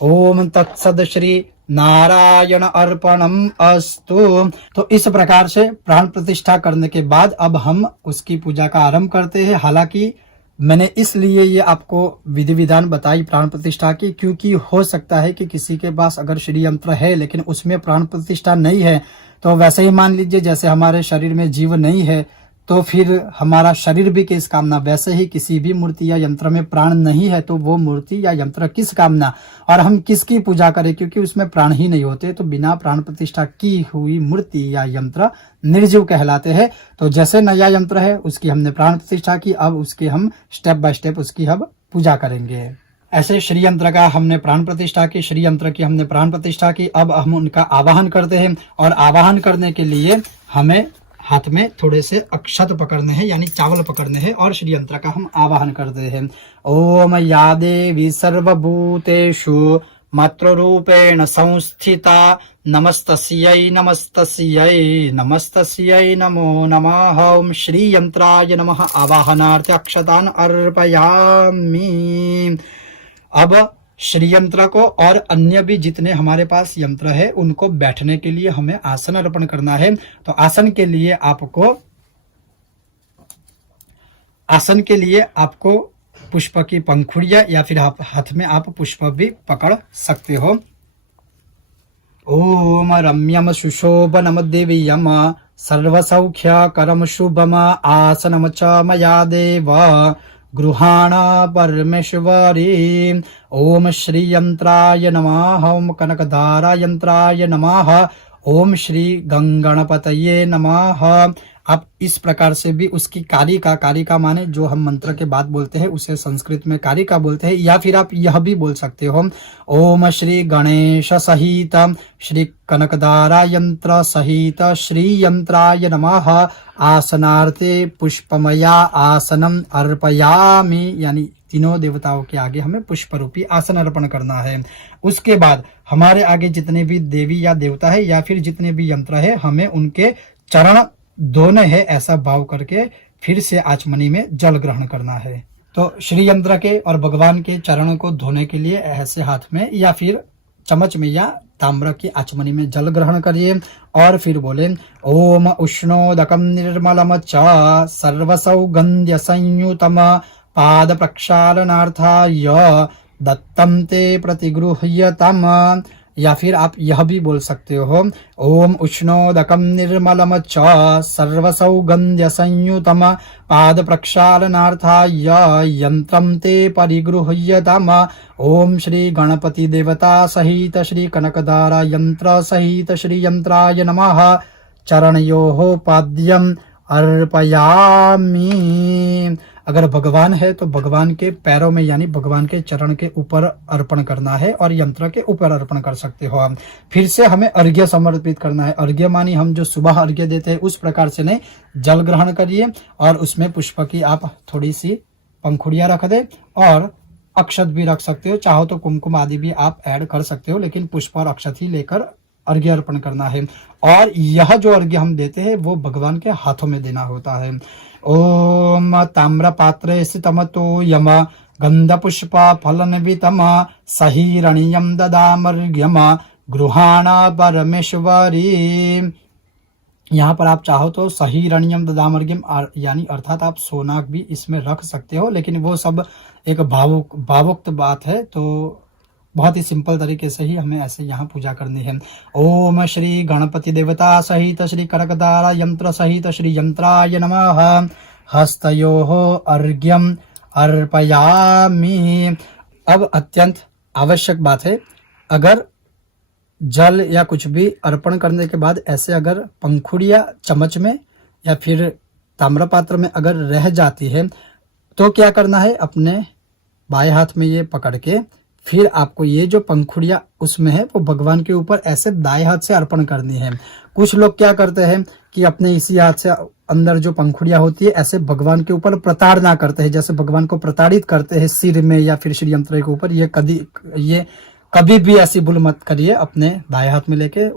ओम तत्सद श्री नारायण अर्पणम अस्तु। तो इस प्रकार से प्राण प्रतिष्ठा करने के बाद अब हम उसकी पूजा का आरंभ करते हैं। हालांकि मैंने इसलिए ये आपको विधि विधान बताई प्राण प्रतिष्ठा की, क्योंकि हो सकता है कि किसी के पास अगर श्री यंत्र है लेकिन उसमें प्राण प्रतिष्ठा नहीं है, तो वैसे ही मान लीजिए जैसे हमारे शरीर में जीव नहीं है तो फिर हमारा शरीर भी किस काम ना। वैसे ही किसी भी मूर्ति या यंत्र में प्राण नहीं है तो वो मूर्ति या यंत्र किस काम ना, और हम किसकी पूजा करें, क्योंकि उसमें प्राण ही नहीं होते। तो बिना प्राण प्रतिष्ठा की हुई मूर्ति या यंत्र निर्जीव कहलाते हैं। तो जैसे नया यंत्र है उसकी हमने प्राण प्रतिष्ठा की, अब उसके हम स्टेप बाय स्टेप उसकी अब पूजा करेंगे। ऐसे श्री यंत्र का हमने प्राण प्रतिष्ठा की, श्री यंत्र की हमने प्राण प्रतिष्ठा की। अब हम उनका आवाहन करते हैं, और आवाहन करने के लिए हमें हाथ में थोड़े से अक्षत पकड़ने हैं, यानी चावल पकड़ने हैं, और श्री यंत्र का हम आवाहन करते हैं। ओम या देवी सर्वभूतेषु मातृरूपेण संस्थिता नमस्तस्यै नमस्तस्यै नमस्तस्यै नमो नमः। ओम श्री यंत्राय नमः। आवाहनार्थ अक्षतान अर्पयामि। अब श्री यंत्र को और अन्य भी जितने हमारे पास यंत्र है उनको बैठने के लिए हमें आसन अर्पण करना है। तो आसन के लिए आपको पुष्प की पंखुड़ियां या फिर हाथ में आप पुष्प भी पकड़ सकते हो। ओम रम्यम सुशोभनम दिव्यम सर्वसौख्यकरम शुभम आसनम च मया देव गृहाण परमेश्वरी। ओम श्री यंत्राय नमः। ओम कनकधारा यंत्राय नमः। ओम श्री गंगणपतये नमः। आप इस प्रकार से भी उसकी कारिका माने जो हम मंत्र के बाद बोलते हैं उसे संस्कृत में कारिका बोलते हैं, या फिर आप यह भी बोल सकते हो ओम श्री गणेश सहित श्री कनकधारा यंत्र सहित श्री यंत्राय नमः। आसनार्थे पुष्पमया आसनम अर्पयामि, यानी तीनों देवताओं के आगे हमें पुष्प रूपी आसन अर्पण करना है। उसके बाद हमारे आगे जितने भी देवी या देवता है या फिर जितने भी यंत्र है हमें उनके चरण धोने हैं, ऐसा भाव करके फिर से आचमनी में जल ग्रहण करना है। तो श्री यंत्र के और भगवान के चरणों को धोने के लिए ऐसे हाथ में या फिर चम्मच में या ताम्र की आचमनी में जल ग्रहण करिए, और फिर बोले ओम उष्णोदकम निर्मलम च सर्वसौगंध्य संयुतम पाद प्रक्षालनार्थाय दत्तम ते प्रतिगृह्यतम। या फिर आप यह भी बोल सकते हो ओम उष्णोदकम निर्मलम च सर्वसौगंध्य संयुतम पाद प्रक्षालनार्थाय यंत्रम ते परिगृह्यतम। ओम श्री गणपति देवता सहित श्री कनकधारा यंत्र सहित श्री यंत्राय नमः। चरणयोः पाद्यम अर्पयामि। अगर भगवान है तो भगवान के पैरों में यानी भगवान के चरण के ऊपर अर्पण करना है, और यंत्र के ऊपर अर्पण कर सकते हो हम। फिर से हमें अर्घ्य समर्पित करना है। अर्घ्य मानी हम जो सुबह अर्घ्य देते हैं उस प्रकार से नहीं, जल ग्रहण करिए और उसमें पुष्प की आप थोड़ी सी पंखुड़ियां रख दे, और अक्षत भी रख सकते हो, चाहो तो कुमकुम आदि भी आप ऐड कर सकते हो, लेकिन पुष्प और अक्षत ही लेकर अर्घ्य अर्पण करना है। और यह जो अर्घ्य हम देते हैं वो भगवान के हाथों में देना होता है। ओम ताम्र पात्रे स्थितमतो यम गंध पुष्प फलनवितम सहिरणीयम ददामर्घ्यम गृहाण परमेश्वरी। यहाँ पर आप चाहो तो सहिरणीयम ददामर्घ्यम यानी अर्थात आप सोना भी इसमें रख सकते हो, लेकिन वो सब एक भावुक्त बात है, तो बहुत ही सिंपल तरीके से ही हमें ऐसे यहाँ पूजा करनी है। ओम श्री गणपति देवता सहित श्री कनकधारा यंत्र सहित श्री यंत्राय नमः। हस्तयोः अर्घ्यम अर्पयामि। अब अत्यंत आवश्यक बात है, अगर जल या कुछ भी अर्पण करने के बाद ऐसे अगर पंखुड़ियां चम्मच में या फिर ताम्रपात्र में अगर रह जाती है तो क्या करना है, अपने बाएं हाथ में ये पकड़ के फिर आपको ये जो पंखुड़ियां उसमें है वो भगवान के ऊपर ऐसे दाएं हाथ से अर्पण करनी है। कुछ लोग क्या करते हैं कि अपने इसी हाथ से अंदर जो पंखुड़ियां होती है ऐसे भगवान के ऊपर प्रताड़ना करते हैं, जैसे भगवान को प्रताड़ित करते हैं सिर में या फिर श्री यंत्र के ऊपर। ये कभी भी ऐसी भूल मत करिए। अपने दाएं हाथ में लेके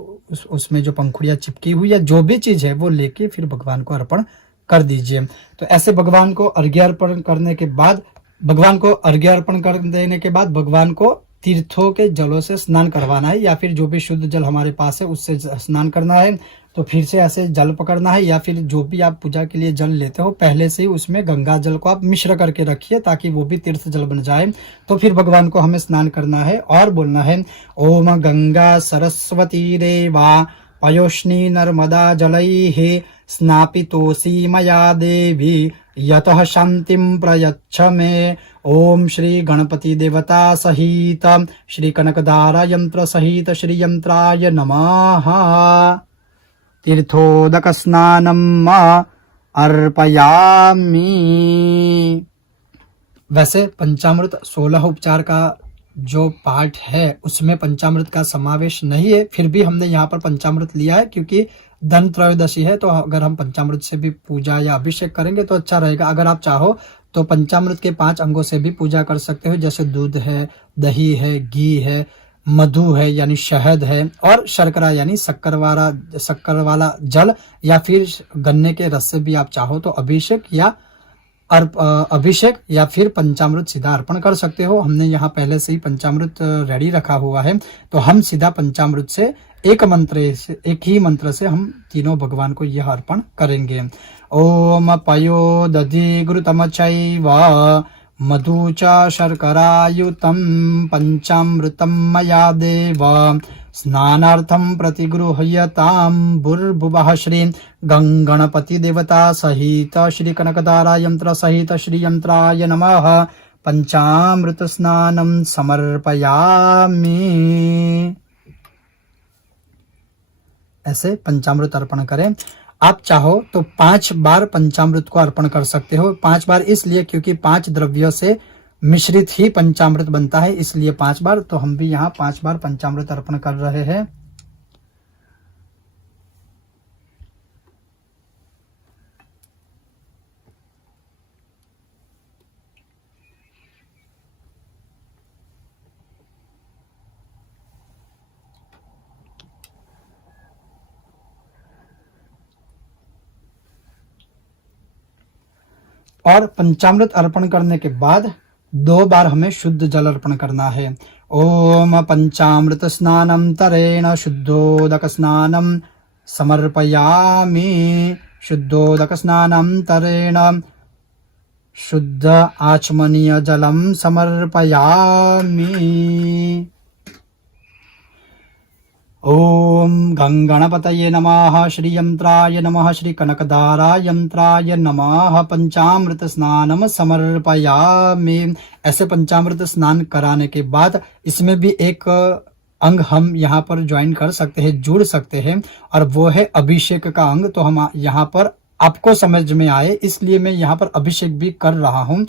उसमें जो पंखुड़ियां चिपकी हुई या जो भी चीज है वो लेके फिर भगवान को अर्पण कर दीजिए। तो ऐसे भगवान को अर्घ्य अर्पण करने के बाद भगवान को अर्घ्य अर्पण कर देने के बाद भगवान को तीर्थों के जलों से स्नान करवाना है, या फिर जो भी शुद्ध जल हमारे पास है उससे स्नान करना है। तो फिर से ऐसे जल पकड़ना है, या फिर जो भी आप पूजा के लिए जल लेते हो पहले से ही उसमें गंगा जल को आप मिश्र करके रखिए ताकि वो भी तीर्थ जल बन जाए। तो फिर भगवान को हमें स्नान करना है और बोलना है ओम गंगा सरस्वती रेवा पयोष्णी नर्मदा जलैः स्नापितोऽसि मया देवी यतः शान्तिं प्रयच्छ मे। ओम श्री गणपति देवता सहित श्री कनकधारा यंत्र सहित श्री यंत्राय नमः। तीर्थोदक स्नानम अर्पयामि। वैसे पंचामृत 16 उपचार का जो पाठ है उसमें पंचामृत का समावेश नहीं है, फिर भी हमने यहाँ पर पंचामृत लिया है क्योंकि धन त्रयोदशी है, तो अगर हम पंचामृत से भी पूजा या अभिषेक करेंगे तो अच्छा रहेगा। अगर आप चाहो तो पंचामृत के 5 अंगों से भी पूजा कर सकते हो, जैसे दूध है, दही है, घी है, मधु है यानी शहद है, और शर्करा यानी शक्कर वाला जल, या फिर गन्ने के रस से भी आप चाहो तो अभिषेक या फिर पंचामृत सीधा अर्पण कर सकते हो। हमने यहाँ पहले से ही पंचामृत रेडी रखा हुआ है, तो हम सीधा पंचामृत से एक ही मंत्र से हम तीनों भगवान को यह अर्पण करेंगे। ओम पयो दधि घृतम चैव मधु च शर्करायुतं पंचामृतं मया देव स्नानार्थं प्रतिगृह्यतां भूर्भुवः श्री गणपति देवता सहित श्री कनकधारा यंत्र सहित श्री यंत्राय नमः। पंचामृत स्नानं समर्पयामि। ऐसे पंचामृत अर्पण करें। आप चाहो तो 5 बार पंचामृत को अर्पण कर सकते हो। 5 बार इसलिए क्योंकि 5 द्रव्यों से मिश्रित ही पंचामृत बनता है, इसलिए 5 बार। तो हम भी यहाँ 5 बार पंचामृत अर्पण कर रहे हैं। और पंचामृत अर्पण करने के बाद 2 बार हमें शुद्ध जल अर्पण करना है। ओम पंचामृत स्नानं तरेण शुद्धोदक स्नानं समर्पयामि। शुद्धोदक स्नानं तरेण शुद्ध आचमनीय जलम समर्पयामि। ओम गंगणपतये नमः। श्री यंत्राय नमः। श्री कनकधारा यंत्राय नमः। पंचामृत स्नानम समर्पयामि। ऐसे पंचामृत स्नान कराने के बाद इसमें भी एक अंग हम यहाँ पर ज्वाइन कर सकते हैं, जुड़ सकते हैं, और वो है अभिषेक का अंग। तो हम यहाँ पर आपको समझ में आए इसलिए मैं यहाँ पर अभिषेक भी कर रहा हूँ।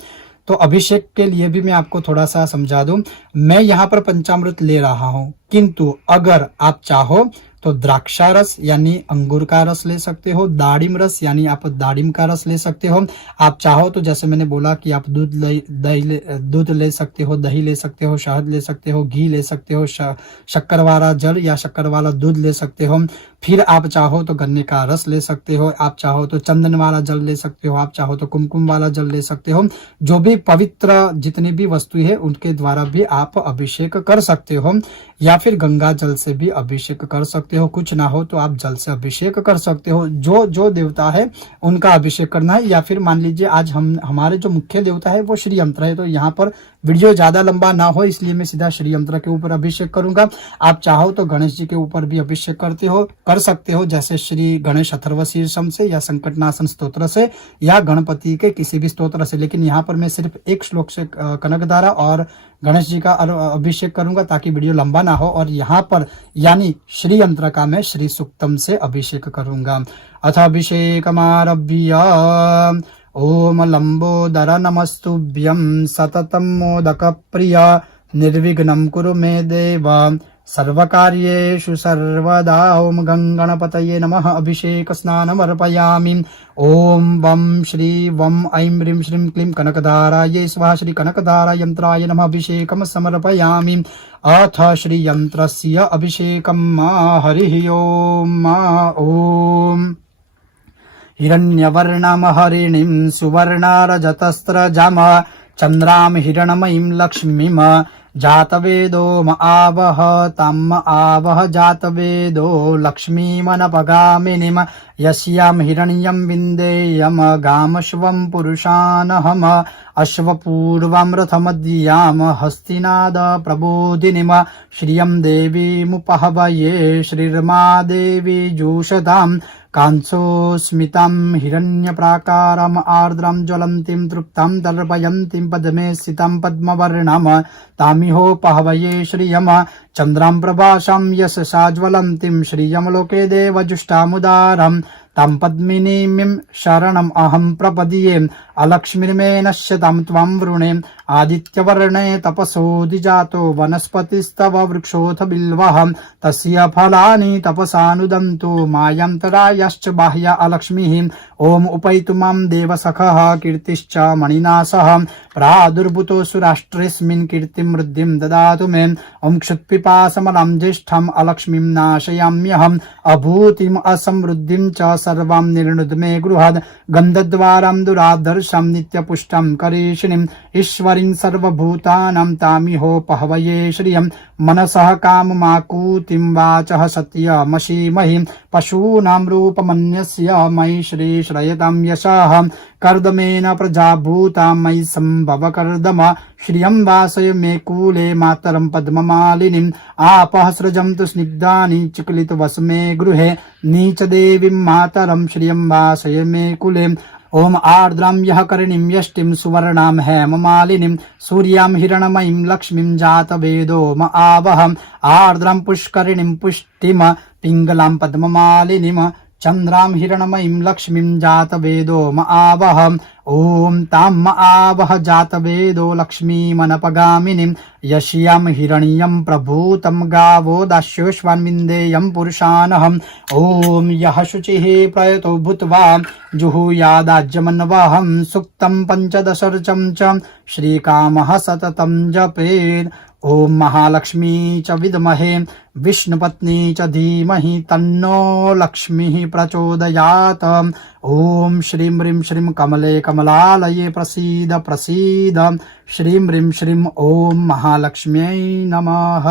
तो अभिषेक के लिए भी मैं आपको थोड़ा सा समझा दूं। मैं यहाँ पर पंचामृत ले रहा हूं, किंतु अगर आप चाहो तो द्राक्षा रस यानी अंगूर का रस ले सकते हो, दाड़िम रस यानी आप दाड़िम का रस ले सकते हो। आप चाहो तो जैसे मैंने बोला कि आप दूध ले सकते हो, दही ले सकते हो, शहद ले सकते हो, घी ले सकते हो, शक्कर वाला जल या शक्कर वाला दूध ले सकते हो। फिर आप चाहो तो गन्ने का रस ले सकते हो, आप चाहो तो चंदन वाला जल ले सकते हो, आप चाहो तो कुमकुम वाला जल ले सकते हो। जो भी पवित्र जितनी भी वस्तु है उनके द्वारा भी आप अभिषेक कर सकते हो, या फिर गंगा जल से भी अभिषेक कर सकते हो। कुछ ना हो तो आप जल से अभिषेक कर सकते हो। जो देवता है उनका अभिषेक करना है। या फिर मान लीजिए आज हमारे जो मुख्य देवता है वो श्री यंत्र है, तो यहाँ पर वीडियो ज्यादा लंबा ना हो इसलिए मैं सीधा श्री यंत्र के ऊपर अभिषेक करूंगा। आप चाहो तो गणेश जी के ऊपर भी अभिषेक कर सकते हो, जैसे श्री गणेश अथर्वशीर्षम से या संकटनाशन स्तोत्र से या गणपति के किसी भी स्तोत्र से। लेकिन यहाँ पर मैं सिर्फ एक श्लोक से कनकधारा और गणेश जी का अभिषेक करूंगा ताकि वीडियो लंबा ना हो। और यहाँ पर यानी श्री यंत्र का मैं श्री सूक्तम से अभिषेक करूंगा। अथ अभिषेकमारभ्य ओम लंबोदर नमस्तुभ्यं सततं मोदक प्रिय निर्विघ्नं कुरु मे देव सर्वकार्येषु सर्वदा। ओम गंगणपतये नमः। अभिषेक स्नानमर्पयामि। ओम वम श्री वम ऐं ह्रीं श्रीं क्लीं कनकधारायै स्वाहा। श्री कनकधारा यंत्राय नमः। अभिषेकं समर्पयामि। अथ श्री यंत्रस्य अभिषेकं हरिः ओम। ओम हिरण्यवर्णं हरिणीं सुवर्णारजतस्रजाम चंद्रां हिरणमयीं लक्ष्मीं जातवेदो आवह तम आवह जातवेदो लक्ष्मीमनपगामिनीं यस्यां हिरण्यं विन्देयं गामश्वं पुरुषानहम् अश्वपूर्वं रथमद्यां हस्तिनाद प्रबोधिनीं श्रियं देवीमुपहवये श्रीर्मा देवी जुषतां कांसोस्मितं हिरण्यप्राकारम् आर्द्रं ज्वलन्तीं तृप्तं दर्पयन्तीं पद्मे स्थितं पद्मवर्णं तामिहोपहवये श्रियम् चन्द्रां प्रभासां यशसा ज्वलन्तीं श्रियं लोके देवजुष्टामुदारम् तं पद्मिनीं शरणम् अहं प्रपद्ये अलक्ष्मीर्मे नश्यतां त्वां वृणे आदित्यवर्णे तपसोऽधिजातो वनस्पतिस्तव वृक्षोऽथ बिल्वः तस्य फलानि तपसानुदन्तु मायान्तरायश्च बाह्य अलक्ष्मीः ॐ उपैतु मां देवसखः कीर्तिश्च मणिनाशः प्रादुर्भूतोऽसु राष्ट्रेऽस्मिन् कीर्तिं वृद्धिं ददातु मे ॐ क्षुत्पिपासमलं ज्येष्ठम् अलक्ष्मीं नाशयाम्यहम् अभूतिम् असमृद्धिं च सर्वां निर्णुद मे गृहात् गन्धद्वारं दुरादर्शं नित्यपुष्टं करीषिणीम् ईश्वरीं सर्वभूतानां तामिहोपहवये श्रियं मनसः काममाकूतिं वाचः सत्यमशीमहि पशूनां रूपमन्यस्य मयि श्रीश्रयतां यशः कर्दमेन प्रजाभूता मयि सम्भव कर्दम श्रियं वासय मे कूले मातरं पद्ममालिनीम् आपः सृजन्तु स्निग्धानि चिक्लितवसमे गृहे नीचदेवीं मातरं श्रियं वासय मे कुले ॐ आर्द्रां यः करणीं यष्टिं सुवर्णां हेममालिनीं सूर्यां हिरणमयीं लक्ष्मीं जातवेदोम आवहम् आर्द्रां पुष्करिणीं पुष्टिम पिङ्गलां पद्ममालिनीं चन्द्रां हिरणमयीं लक्ष्मीं जातवेदोम आवहम् ॐ ताम् आवह जातवेदो लक्ष्मीमनपगामिनीं यस्यां हिरण्यं प्रभूतं गावो दास्योश्वान्विन्देयं पुरुषानहम् ॐ यः शुचिः प्रयतो भूत्वा जुहुयादाज्यमन्वहं सुक्तं पञ्चदशर्चं च श्रीकामः सततं जपेत् ॐ महालक्ष्मी च विद्महे विष्णुपत्नी च धीमहि तन्नो लक्ष्मीः प्रचोदयात् ॐ श्रीं ह्रीं श्रीं कमले कमलालये प्रसीद प्रसीद श्रीं ह्रीं श्रीं ॐ महालक्ष्म्यै नमः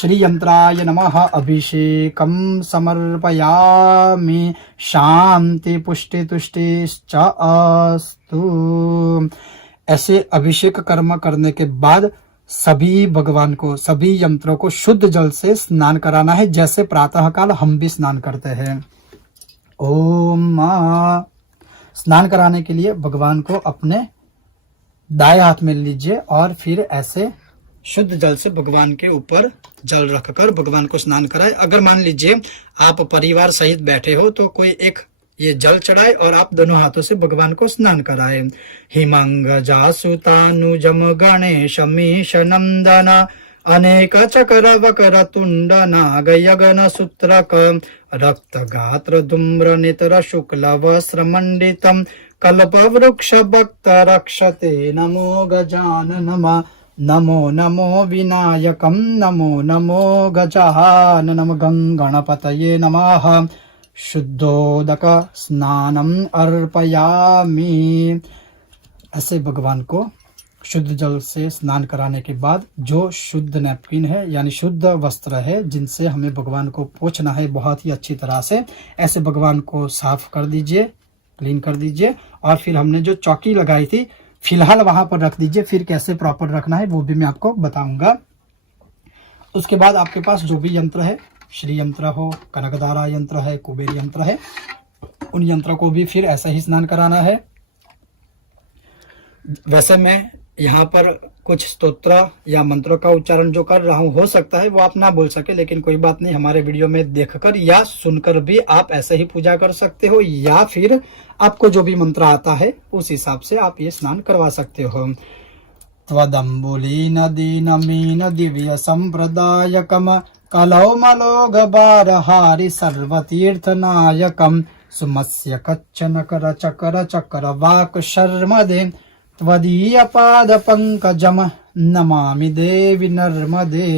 श्रीयंत्राय नमः अभिषेकं समर्पयामि शांति पुष्टि तुष्टिश्च अस्तु। ऐसे अभिषेक कर्म करने के बाद सभी भगवान को सभी यंत्रों को शुद्ध जल से स्नान कराना है, जैसे प्रातःकाल हम भी स्नान करते हैं। ओम स्नान कराने के लिए भगवान को अपने दाएं हाथ में लीजिए और फिर ऐसे शुद्ध जल से भगवान के ऊपर जल रखकर भगवान को स्नान कराए। अगर मान लीजिए आप परिवार सहित बैठे हो तो कोई एक ये जल चढ़ाए और आप दोनों हाथों से भगवान को स्नान कराए। हिमंग जासुतानुजम गणेश मीश नंदन अनेक चकर वकर तुंड नाग यगन सूत्रक रक्त गात्र धूम्र नेत्र शुक्ल वस्त्र मंडितम कल्प वृक्ष भक्त रक्षते नमो गजाननम नमो नमो विनायकम नमो नमो गजाननम गणपतये नमः शुद्धोदक स्नानम अर्पयामि। ऐसे भगवान को शुद्ध जल से स्नान कराने के बाद जो शुद्ध नैपकिन है यानी शुद्ध वस्त्र है जिनसे हमें भगवान को पोंछना है बहुत ही अच्छी तरह से, ऐसे भगवान को साफ कर दीजिए, क्लीन कर दीजिए और फिर हमने जो चौकी लगाई थी फिलहाल वहां पर रख दीजिए। फिर कैसे प्रॉपर रखना है वो भी मैं आपको बताऊंगा। उसके बाद आपके पास जो भी यंत्र है, श्री यंत्र हो, कनकधारा यंत्र है, कुबेर यंत्र है, उन यंत्रों को भी फिर ऐसा ही स्नान कराना है। वैसे मैं यहाँ पर कुछ स्तोत्र या मंत्रों का उच्चारण जो कर रहा हूँ हो सकता है वो आप ना बोल सके, लेकिन कोई बात नहीं, हमारे वीडियो में देखकर या सुनकर भी आप ऐसे ही पूजा कर सकते हो या फिर आपको जो भी मंत्र आता है उस हिसाब से आप ये स्नान करवा सकते हो। त्वदम्बुली नदी नमीन दिव्य संप्रदायकम कलौमलोग बारहारि सर्वतीर्थनायकम सुमस्य कच्चन कर चकर चकर वाक शर्मदे त्वदीय पाद पंकजम नमामि देवी नर्मदे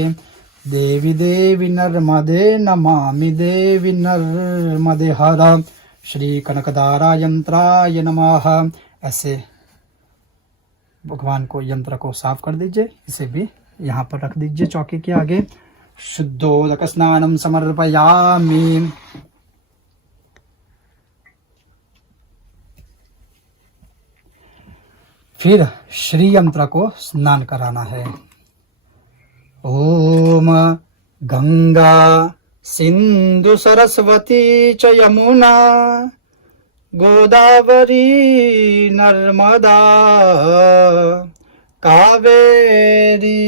देवी देवी नर्मदे नमामि देवी नर्मदे हर श्री कनकधारा यंत्राय नमः। ऐसे भगवान को यंत्र को साफ कर दीजिए, इसे भी यहाँ पर रख दीजिए चौकी के आगे। शुद्धोदक स्नानम समर्पयामि। फिर श्री यंत्र को स्नान कराना है। ओम गंगा सिंधु सरस्वती च यमुना गोदावरी नर्मदा कावेरी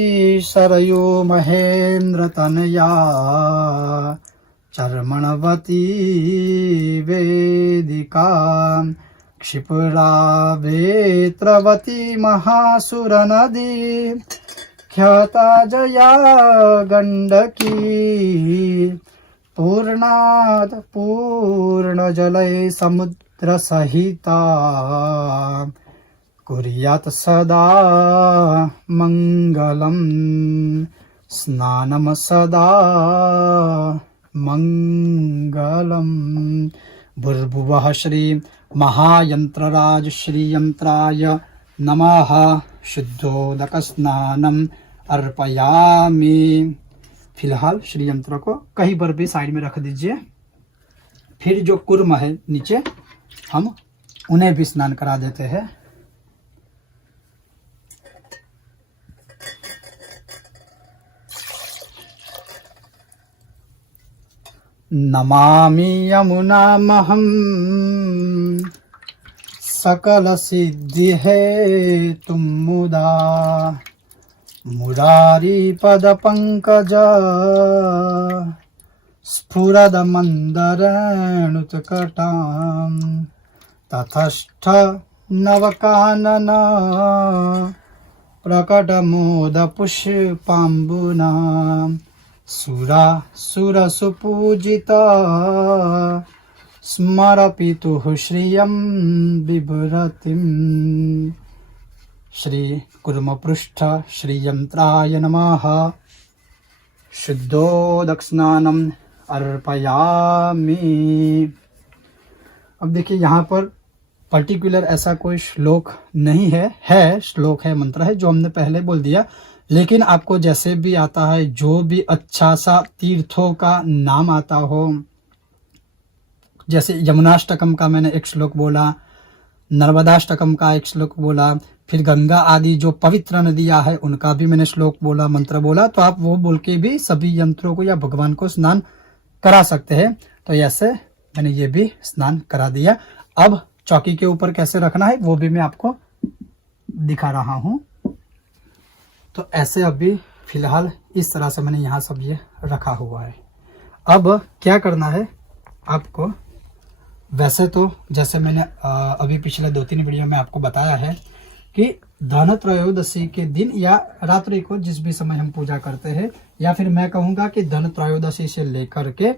सरयू महेंद्र तनया चर्मणवती वेदिका क्षिप्रा वेत्रवती महासुर नदी ख्याता जया गंडकी पूर्णाद पूर्ण जलय समुद्र सहिता कुर्यात् सदा मंगलम स्नानम सदा मंगलम। भूर्भुवः श्री महायंत्रराज श्रीयंत्राय नमः। शुद्धोदक स्नानम अर्पयामि। फिलहाल श्री यंत्र को कहीं पर भी साइड में रख दीजिए। फिर जो कुर्म है नीचे, हम उन्हें भी स्नान करा देते हैं। नमामि यमुनामहं सकल सिद्धि है तुम मुदा मुरारी पद पंकज स्फुरद मंदरेणुत्कटां ततस्थ नवकानन प्रकट मोद पुष्पाम्बुना सुरा सुर सुपूजिता स्मरपितुः श्रियं बिभ्रतिम्। श्री कुर्मपृष्ठ श्रीयंत्राय नमः। शुद्धोदक स्नानम अर्पयामि। अब देखिए यहाँ पर पर्टिकुलर ऐसा कोई श्लोक नहीं है श्लोक है, मंत्र है जो हमने पहले बोल दिया। लेकिन आपको जैसे भी आता है, जो भी अच्छा सा तीर्थों का नाम आता हो, जैसे यमुनाष्टकम का मैंने एक श्लोक बोला, नर्मदाष्टकम का एक श्लोक बोला, फिर गंगा आदि जो पवित्र नदियां है उनका भी मैंने श्लोक बोला, मंत्र बोला, तो आप वो बोल के भी सभी यंत्रों को या भगवान को स्नान करा सकते हैं। तो ऐसे मैंने ये भी स्नान करा दिया। अब चौकी के ऊपर कैसे रखना है वो भी मैं आपको दिखा रहा हूं। तो ऐसे अभी फिलहाल इस तरह से मैंने यहाँ सब ये रखा हुआ है। अब क्या करना है आपको, वैसे तो जैसे मैंने अभी पिछले 2-3 वीडियो में आपको बताया है कि धन त्रयोदशी के दिन या रात्रि को जिस भी समय हम पूजा करते हैं, या फिर मैं कहूँगा कि धन त्रयोदशी से लेकर के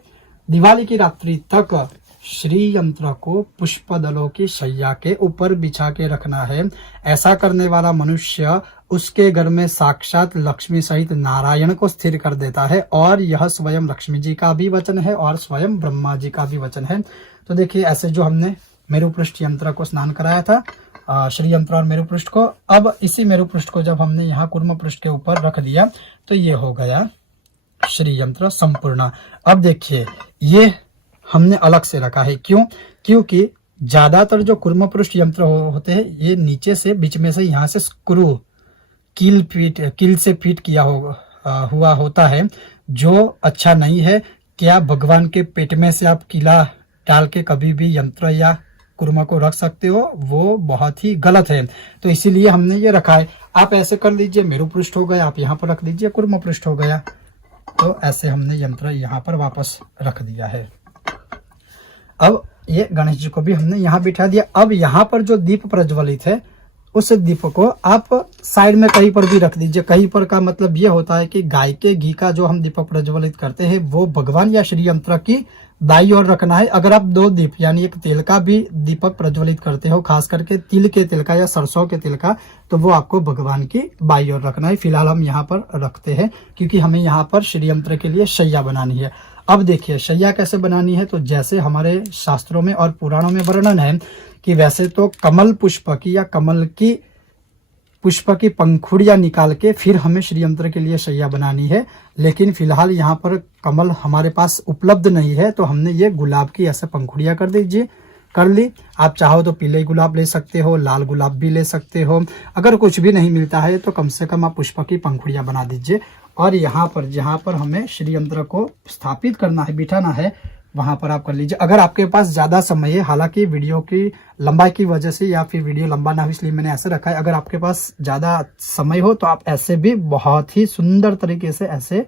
दिवाली की रात्रि तक श्री यंत्र को पुष्पदलों की शैया के ऊपर बिछा के रखना है। ऐसा करने वाला मनुष्य उसके घर में साक्षात लक्ष्मी सहित नारायण को स्थिर कर देता है, और यह स्वयं लक्ष्मी जी का भी वचन है और स्वयं ब्रह्मा जी का भी वचन है। तो देखिए ऐसे जो हमने मेरुपृष्ठ यंत्र को स्नान कराया था, श्री यंत्र और मेरुपृष्ठ को, अब इसी मेरुपृष्ठ को जब हमने यहाँ कुर्म पृष्ठ के ऊपर रख दिया तो ये हो गया श्री यंत्र संपूर्ण। अब देखिए ये हमने अलग से रखा है, क्यों? क्योंकि ज्यादातर जो कुर्म पृष्ठ यंत्र होते हैं ये नीचे से बीच में से यहाँ से स्क्रू कील से फिट किया हुआ होता है, जो अच्छा नहीं है। क्या भगवान के पेट में से आप कीला डाल के कभी भी यंत्र या कुर्मा को रख सकते हो? वो बहुत ही गलत है। तो इसीलिए हमने ये रखा है। आप ऐसे कर लीजिए, मेरु पृष्ठ हो गया, आप यहाँ पर रख दीजिए, कुर्म पृष्ठ हो गया। तो ऐसे हमने यंत्र यहाँ पर वापस रख दिया है। अब ये गणेश जी को भी हमने यहाँ बिठा दिया। अब यहाँ पर जो दीप प्रज्वलित है उस दीप को आप साइड में कहीं पर भी रख दीजिए। कहीं पर का मतलब ये होता है कि गाय के घी का जो हम दीपक प्रज्वलित करते हैं वो भगवान या श्री यंत्र की दाई ओर रखना है। अगर आप 2 दीप यानी एक तेल का भी दीपक प्रज्वलित करते हो, खास करके तिल के तेल का या सरसों के तेल का, तो वो आपको भगवान की बाई ओर रखना है। फिलहाल हम यहाँ पर रखते हैं क्योंकि हमें यहाँ पर श्री यंत्र के लिए शैया बनानी है। अब देखिए शैया कैसे बनानी है, तो जैसे हमारे शास्त्रों में और पुराणों में वर्णन है कि वैसे तो कमल पुष्प की या कमल की पुष्प की पंखुड़ियां निकाल के फिर हमें श्री यंत्र के लिए शैया बनानी है। लेकिन फिलहाल यहाँ पर कमल हमारे पास उपलब्ध नहीं है, तो हमने ये गुलाब की ऐसे पंखुड़ियां कर ली। आप चाहो तो पीले गुलाब ले सकते हो, लाल गुलाब भी ले सकते हो। अगर कुछ भी नहीं मिलता है तो कम से कम आप पुष्प की पंखुड़ियां बना दीजिए और यहाँ पर जहाँ पर हमें श्री यंत्र को स्थापित करना है, बिठाना है, वहां पर आप कर लीजिए। अगर आपके पास ज्यादा समय है, हालांकि वीडियो की लंबाई की वजह से या फिर वीडियो लंबा ना हो इसलिए मैंने ऐसे रखा है, अगर आपके पास ज्यादा समय हो तो आप ऐसे भी बहुत ही सुंदर तरीके से ऐसे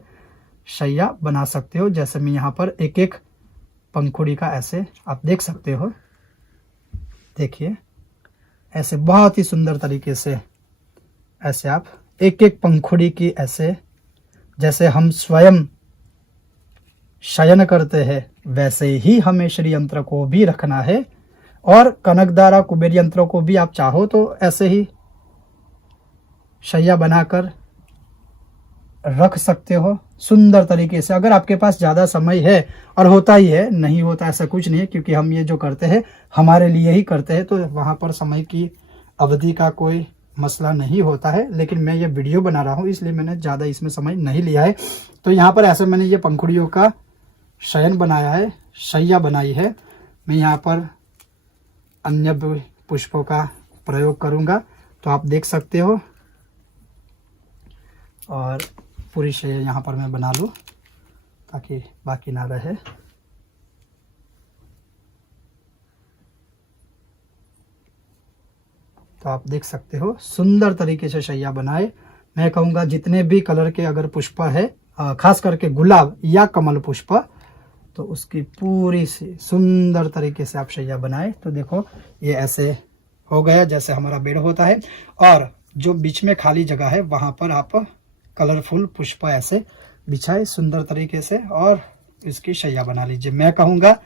शैया बना सकते हो। जैसे मैं यहाँ पर एक एक पंखुड़ी का ऐसे आप देख सकते हो, देखिए ऐसे बहुत ही सुंदर तरीके से ऐसे आप एक एक पंखुड़ी की ऐसे जैसे हम स्वयं शयन करते हैं वैसे ही हमें श्री यंत्र को भी रखना है। और कनकधारा कुबेर यंत्र को भी आप चाहो तो ऐसे ही शैया बनाकर रख सकते हो सुंदर तरीके से, अगर आपके पास ज़्यादा समय है। और होता ही है, नहीं होता ऐसा कुछ नहीं है, क्योंकि हम ये जो करते हैं हमारे लिए ही करते हैं, तो वहाँ पर समय की अवधि का कोई मसला नहीं होता है। लेकिन मैं ये वीडियो बना रहा हूँ इसलिए मैंने ज़्यादा इसमें समय नहीं लिया है। तो यहाँ पर ऐसे मैंने ये पंखुड़ियों का शयन बनाया है, शैया बनाई है। मैं यहाँ पर अन्य पुष्पों का प्रयोग करूँगा तो आप देख सकते हो। और पूरी शैया यहाँ पर मैं बना लूँ ताकि बाकी ना रहे। तो आप देख सकते हो सुंदर तरीके से शैया बनाए। मैं कहूँगा जितने भी कलर के अगर पुष्प है, खास करके गुलाब या कमल पुष्प, तो उसकी पूरी सी सुंदर तरीके से आप शैया बनाए। तो देखो ये ऐसे हो गया जैसे हमारा बेड होता है। और जो बीच में खाली जगह है वहाँ पर आप कलरफुल पुष्प ऐसे बिछाए सुंदर तरीके से और इसकी शैया बना लीजिए। मैं कहूँगा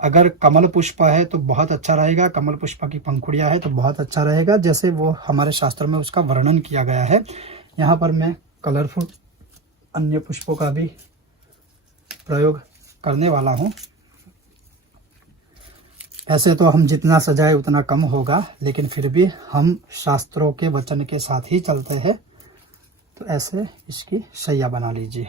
अगर कमल पुष्प है तो बहुत अच्छा रहेगा, कमल पुष्प की पंखुड़ियाँ है तो बहुत अच्छा रहेगा, जैसे वो हमारे शास्त्र में उसका वर्णन किया गया है। यहाँ पर मैं कलरफुल अन्य पुष्पों का भी प्रयोग करने वाला हूँ। ऐसे तो हम जितना सजाए उतना कम होगा, लेकिन फिर भी हम शास्त्रों के वचन के साथ ही चलते हैं। तो ऐसे इसकी शैया बना लीजिए।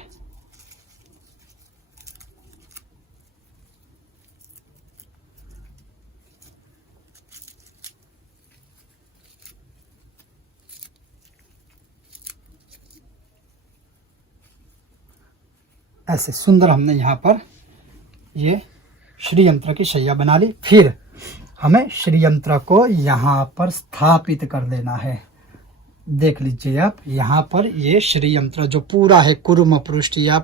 ऐसे सुंदर हमने यहाँ पर ये श्री यंत्र की शैया बना ली। फिर हमें श्री यंत्र को यहाँ पर स्थापित कर देना है। देख लीजिए आप, यहाँ पर ये श्री यंत्र जो पूरा है, कुर्म पृष्ठ या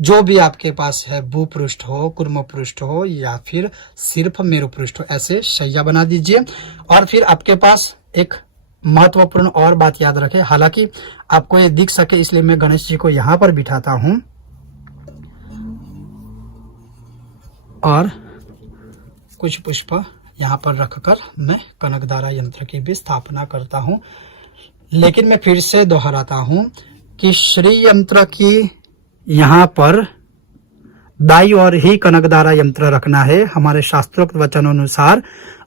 जो भी आपके पास है, भू पृष्ठ हो, कुर्म पृष्ठ हो या फिर सिर्फ मेरु पृष्ठ हो, ऐसे शैया बना दीजिए। और फिर आपके पास एक महत्वपूर्ण और बात याद रखें, हालांकि आपको ये दिख सके इसलिए मैं गणेश जी को यहाँ पर बिठाता हूँ और कुछ पुष्प यहाँ पर रखकर मैं कनकधारा यंत्र की भी स्थापना करता हूँ। लेकिन मैं फिर से दोहराता हूँ कि श्री यंत्र की यहाँ पर दाई और ही कनकधारा यंत्र रखना है हमारे शास्त्रोक्त वचनों अनुसार,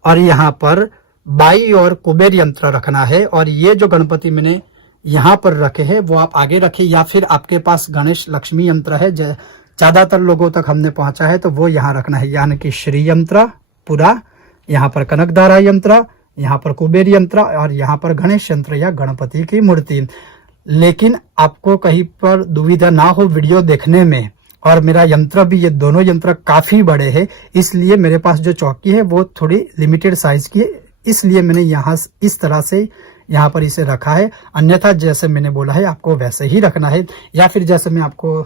और यहाँ पर बाई और कुबेर यंत्र रखना है। और ये जो गणपति मैंने यहाँ पर रखे हैं वो आप आगे रखें, या फिर आपके पास गणेश लक्ष्मी यंत्र है, ज्यादातर लोगों तक हमने पहुंचा है, तो वो यहाँ रखना है। यानी कि श्री यंत्र पूरा, यहाँ पर कनकधारा यंत्र, यहाँ पर कुबेर यंत्र और यहाँ पर गणेश यंत्र या गणपति की मूर्ति। लेकिन आपको कहीं पर दुविधा ना हो वीडियो देखने में, और मेरा यंत्र भी, ये दोनों यंत्र काफी बड़े हैं, इसलिए मेरे पास जो चौकी है वो थोड़ी लिमिटेड साइज की है, इसलिए मैंने यहाँ इस तरह से यहाँ पर इसे रखा है। अन्यथा जैसे मैंने बोला है आपको वैसे ही रखना है, या फिर जैसे मैं आपको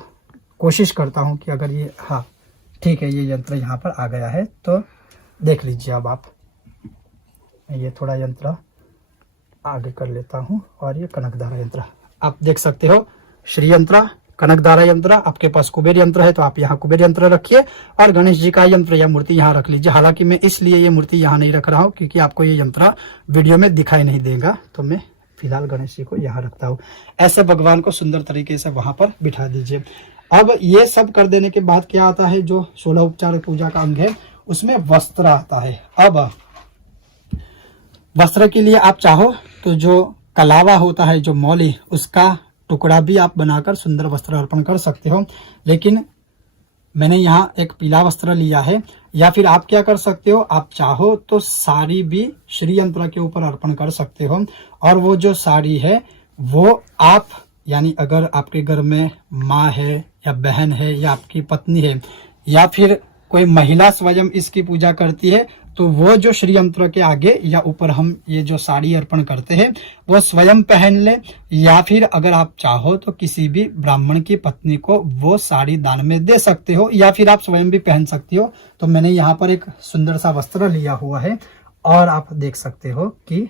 कोशिश करता हूँ कि अगर ये, हाँ ठीक है, ये यंत्र यहाँ पर आ गया है तो देख लीजिए। अब आप ये थोड़ा यंत्र आगे कर लेता हूँ और ये कनकधारा यंत्र आप देख सकते हो। श्री यंत्र, कनकधारा यंत्र, आपके पास कुबेर यंत्र है तो आप यहाँ कुबेर यंत्र रखिए, और गणेश जी का यंत्र या मूर्ति यहाँ रख लीजिए। हालांकि मैं इसलिए ये मूर्ति यहाँ नहीं रख रहा हूँ क्योंकि आपको ये यंत्र वीडियो में दिखाई नहीं देगा, तो मैं फिलहाल गणेश जी को यहाँ रखता हूँ। ऐसे भगवान को सुंदर तरीके से वहां पर बिठा दीजिए। अब ये सब कर देने के बाद क्या आता है, जो 16 उपचार पूजा का अंग है उसमें वस्त्र आता है। अब वस्त्र के लिए आप चाहो तो जो कलावा होता है, जो मौली, उसका टुकड़ा भी आप बनाकर सुंदर वस्त्र अर्पण कर सकते हो। लेकिन मैंने यहाँ एक पीला वस्त्र लिया है। या फिर आप क्या कर सकते हो, आप चाहो तो साड़ी भी श्री यंत्र के ऊपर अर्पण कर सकते हो, और वो जो साड़ी है वो आप यानी अगर आपके घर में माँ है या बहन है या आपकी पत्नी है या फिर कोई महिला स्वयं इसकी पूजा करती है, तो वो जो श्री यंत्र के आगे या ऊपर हम ये जो साड़ी अर्पण करते हैं वो स्वयं पहन ले, या फिर अगर आप चाहो तो किसी भी ब्राह्मण की पत्नी को वो साड़ी दान में दे सकते हो, या फिर आप स्वयं भी पहन सकती हो। तो मैंने यहाँ पर एक सुंदर सा वस्त्र लिया हुआ है और आप देख सकते हो कि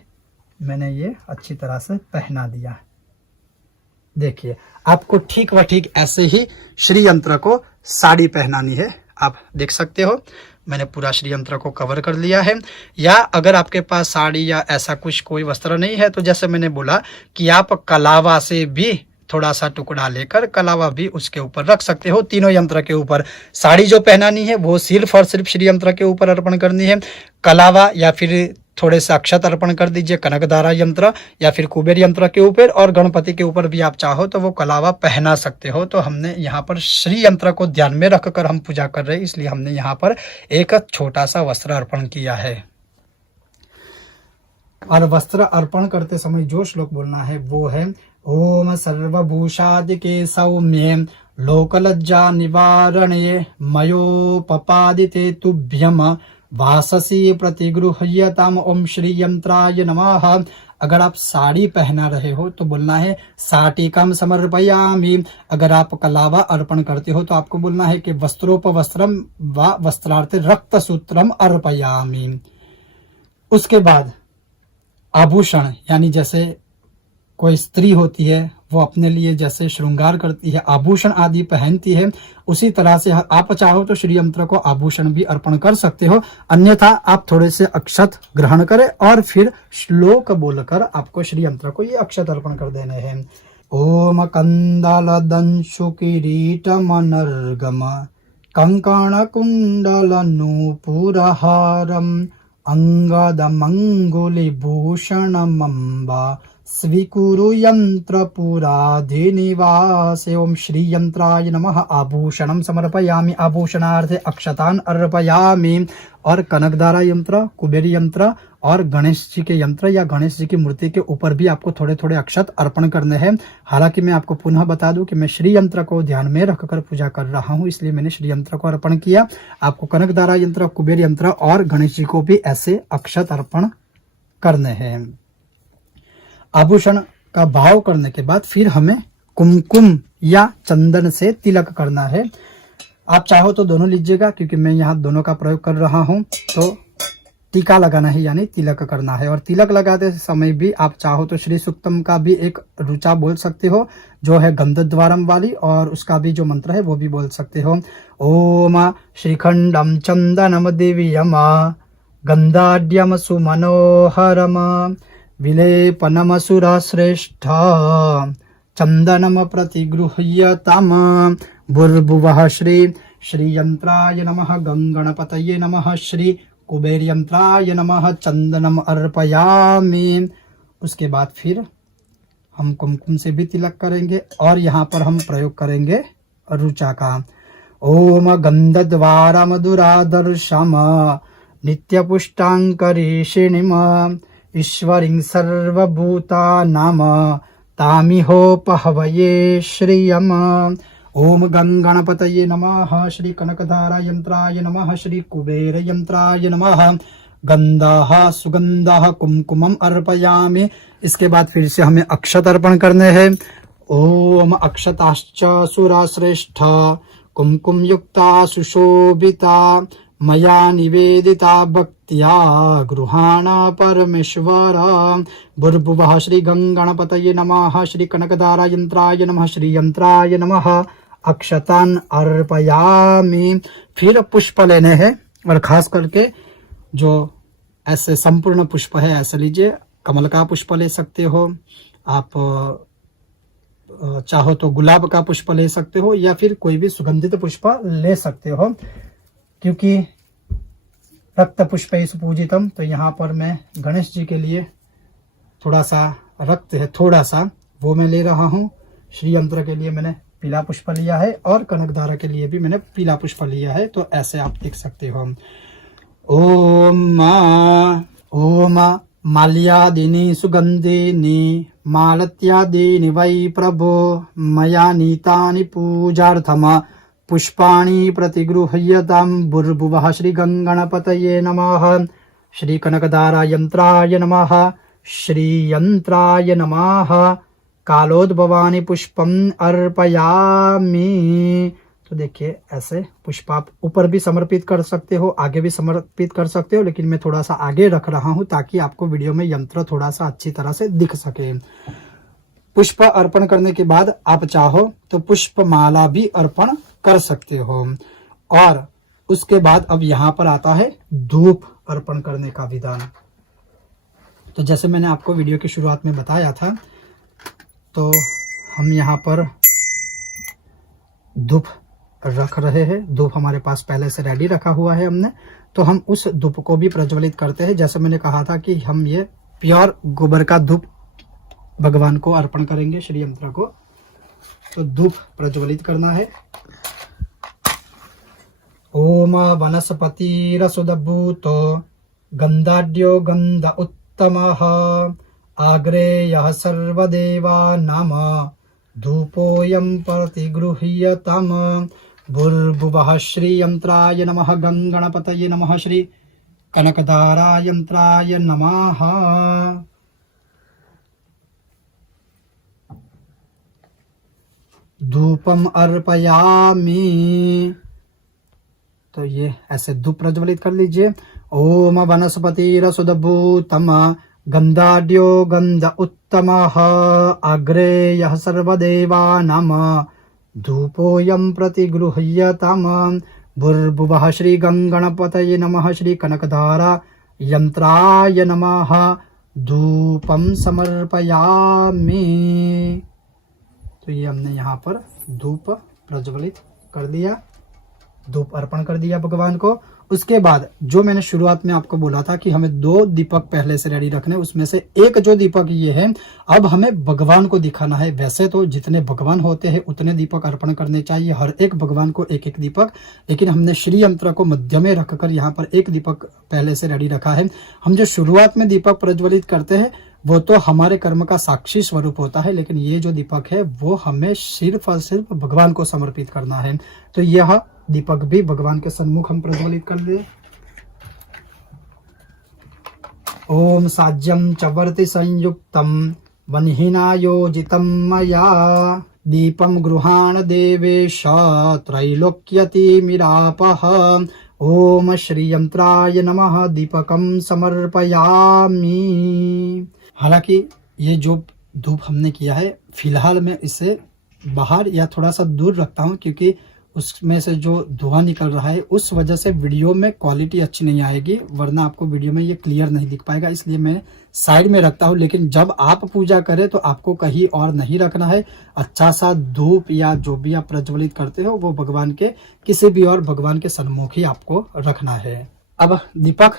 मैंने ये अच्छी तरह से पहना दिया। देखिए, आपको ठीक व ठीक ऐसे ही श्री यंत्र को साड़ी पहनानी है। आप देख सकते हो मैंने पूरा श्री यंत्र को कवर कर लिया है। या अगर आपके पास साड़ी या ऐसा कुछ कोई वस्त्र नहीं है तो जैसे मैंने बोला कि आप कलावा से भी थोड़ा सा टुकड़ा लेकर कलावा भी उसके ऊपर रख सकते हो। तीनों यंत्र के ऊपर साड़ी जो पहनानी है वो सिर्फ और सिर्फ श्री यंत्र के ऊपर अर्पण करनी है। कलावा या फिर थोड़े से अक्षत अर्पण कर दीजिए कनकधारा यंत्र या फिर कुबेर यंत्र के ऊपर, और गणपति के ऊपर भी आप चाहो तो वो कलावा पहना सकते हो। तो हमने यहाँ पर श्री यंत्र को ध्यान में रखकर हम पूजा कर रहे हैं, इसलिए हमने यहाँ पर एक छोटा सा वस्त्र अर्पण किया है। और वस्त्र अर्पण करते समय जो श्लोक बोलना है वो है ओम सर्वभूषादिके सौम्ये लोकलज्जा निवारणे मयोपपादिते तुभ्यम वाससी प्रतिगृह्यताम ओम श्री यंत्राय नमः। अगर आप साड़ी पहना रहे हो तो बोलना है साटिकम समर्पयामि। अगर आप कलावा अर्पण करते हो तो आपको बोलना है कि वस्त्रोपवस्त्रम व वस्त्रार्थे रक्त सूत्रम अर्पयामि। उसके बाद आभूषण, यानी जैसे कोई स्त्री होती है वो अपने लिए जैसे श्रृंगार करती है, आभूषण आदि पहनती है, उसी तरह से आप चाहो तो श्री यंत्र को आभूषण भी अर्पण कर सकते हो। अन्यथा आप थोड़े से अक्षत ग्रहण करें और फिर श्लोक बोलकर आपको श्री यंत्र को ये अक्षत अर्पण कर देने हैं। ओम कंदल दंशु किरीट मनर्गम कंकण कुंडल नूपुरहारम अंगद मंगुली भूषण मम्बा स्वीकुरु यंत्र पुराधिनिवासे। ओम श्री यंत्राय नमः। आभूषणम समर्पयामि, आभूषणार्थे अक्षतान अर्पयामि। और कनकधारा यंत्र, कुबेर यंत्र और गणेश जी के यंत्र या गणेश जी की मूर्ति के ऊपर भी आपको थोड़े थोड़े अक्षत अर्पण करने हैं। हालांकि मैं आपको पुनः बता दूं कि मैं श्री यंत्र को ध्यान में रखकर पूजा कर रहा हूं, इसलिए मैंने श्री यंत्र को अर्पण किया। आपको कनकधारा यंत्र, कुबेर यंत्र और गणेश जी को भी ऐसे अक्षत अर्पण करने हैं। आभूषण का भाव करने के बाद फिर हमें कुमकुम या चंदन से तिलक करना है। आप चाहो तो दोनों लीजिएगा, क्योंकि मैं यहाँ दोनों का प्रयोग कर रहा हूँ। तो टीका लगाना है यानी तिलक करना है। और तिलक लगाते समय भी आप चाहो तो श्री सूक्तम का भी एक ऋचा बोल सकते हो, जो है गंधद्वारम वाली, और उसका भी जो मंत्र है वो भी बोल सकते हो। ओम श्रीखंडम चंदनम दिव्यम गंधाढ्यम सुमनोहरम विलेपनमसुर श्रेष्ठ चंदनम प्रतिगृह्यताम भूर्भुवः श्री श्रीयंत्राय नमः गंगणपतये नमः श्री कुबेर यंत्राय नमः चंदनम अर्पयामि। उसके बाद फिर हम कुमकुम से भी तिलक करेंगे और यहाँ पर हम प्रयोग करेंगे रुचा का। ओम गंधद्वारा मधुरादर्शम नित्यपुष्टांकरीषिणीम ईश्वरीं सर्वभूतानां तामिहोपहवये श्रियम्। ओम गंगणपतये नमः श्री कनकधारा यंत्राय नमः श्री कुबेर यंत्राय नमः गंधाः सुगंधाः कुमकुमम अर्पयामि। इसके बाद फिर से हमें अक्षत अर्पण करने हैं। ओम अक्षताश्च सुराश्रेष्ठ कुमकुम युक्ता सुशोभिता मया निवेदिता भक्त्या गृहाण परमेश्वर। भूर्भुवः श्री गंगणपतये नमः श्री कनकधारा यंत्राय नमः श्री यंत्राय नमः अक्षतान अर्पयामि। फिर पुष्प लेने हैं, और खास करके जो ऐसे संपूर्ण पुष्प है ऐसे लीजिए। कमल का पुष्प ले सकते हो, आप चाहो तो गुलाब का पुष्प ले सकते हो, या फिर कोई भी सुगंधित पुष्प ले सकते हो। क्योंकि रक्त पुष्पैः पूजितम, तो यहाँ पर मैं गणेश जी के लिए थोड़ा सा रक्त है, थोड़ा सा वो मैं ले रहा हूँ। श्री यंत्र के लिए मैंने पीला पुष्प लिया है और कनकधारा के लिए भी मैंने पीला पुष्प लिया है। तो ऐसे आप देख सकते हो। ओम ओम माल्यादीनि सुगंधीनि मालत्यादीनि वै प्रभो मया नीतानि पूजार्थम पुष्पाणि प्रतिगृह्यतां भूर्भुवः श्री गंगणपतये नमः। श्री कनकधारा यंत्राय नमः। श्री यंत्राय नमः। कालोद्भवानि पुष्पम अर्पयामि। तो देखिए ऐसे पुष्प आप ऊपर भी समर्पित कर सकते हो, आगे भी समर्पित कर सकते हो, लेकिन मैं थोड़ा सा आगे रख रहा हूं ताकि आपको वीडियो में यंत्र थोड़ा सा अच्छी तरह से दिख सके। पुष्प अर्पण करने के बाद आप चाहो तो पुष्प माला भी अर्पण कर सकते हो। और उसके बाद अब यहाँ पर आता है धूप अर्पण करने का विधान। तो जैसे मैंने आपको वीडियो की शुरुआत में बताया था, तो हम यहाँ पर धूप रख रहे हैं। धूप हमारे पास पहले से रेडी रखा हुआ है हमने, तो हम उस धूप को भी प्रज्वलित करते हैं। जैसे मैंने कहा था कि हम ये प्योर गोबर का धूप भगवान को अर्पण करेंगे, श्री यंत्र को। तो धूप प्रज्वलित करना है। ओम वनस्पतिरसुदभूतो गंधाढ्यो गंध उत्तमः आग्रेयः सर्वदेवानां धूपोऽयं प्रतिगृह्यताम्। भूर्भुवः श्री यंत्राय नमः। गंगणपतये नमः। श्री कनकधारा यंत्राय नमः। धूपम अर्पयामि। तो ये ऐसे धूप प्रज्वलित कर लीजिए। ओम वनस्पतिरसुदभूतम गंधाढ्यो गंध उत्तमः अग्रेयः सर्वदेवानां धूपोऽयं प्रतिगृह्यताम्। भूर्भुवः श्री गंगणपतये नमः। श्री कनकधारा यंत्राय नमः। धूपम समर्पयामि। तो ये हमने यहाँ पर धूप प्रज्वलित कर दिया, धूप अर्पण कर दिया भगवान को। उसके बाद जो मैंने शुरुआत में आपको बोला था कि हमें 2 दीपक पहले से रेडी रखने, उसमें से एक जो दीपक ये है, अब हमें भगवान को दिखाना है। वैसे तो जितने भगवान होते हैं उतने दीपक अर्पण करने चाहिए, हर एक भगवान को एक एक दीपक, लेकिन हमने श्री यंत्र को मध्य में रखकर यहाँ पर एक दीपक पहले से रेडी रखा है। हम जो शुरुआत में दीपक प्रज्वलित करते हैं वो तो हमारे कर्म का साक्षी स्वरूप होता है, लेकिन ये जो दीपक है वो हमें सिर्फ और सिर्फ भगवान को समर्पित करना है। तो यह दीपक भी भगवान के सन्मुख हम प्रज्वलित कर दे। ओम साज्यम चवर्ति संयुक्तम वह्निनायोजितं मया दीपम गृहाण देवेश त्रैलोक्यतिमिरापः। ओम श्री यंत्राय नमः। दीपकम समर्पयामि। हालांकि ये जो धूप हमने किया है, फिलहाल मैं इसे बाहर या थोड़ा सा दूर रखता हूँ, क्योंकि उसमें से जो धुआं निकल रहा है उस वजह से वीडियो में क्वालिटी अच्छी नहीं आएगी, वरना आपको वीडियो में ये क्लियर नहीं दिख पाएगा, इसलिए मैं साइड में रखता हूँ। लेकिन जब आप पूजा करें तो आपको कहीं और नहीं रखना है। अच्छा सा धूप या जो भी आप प्रज्वलित करते हो वो भगवान के किसी भी और भगवान के सन्मुख ही आपको रखना है। अब दीपक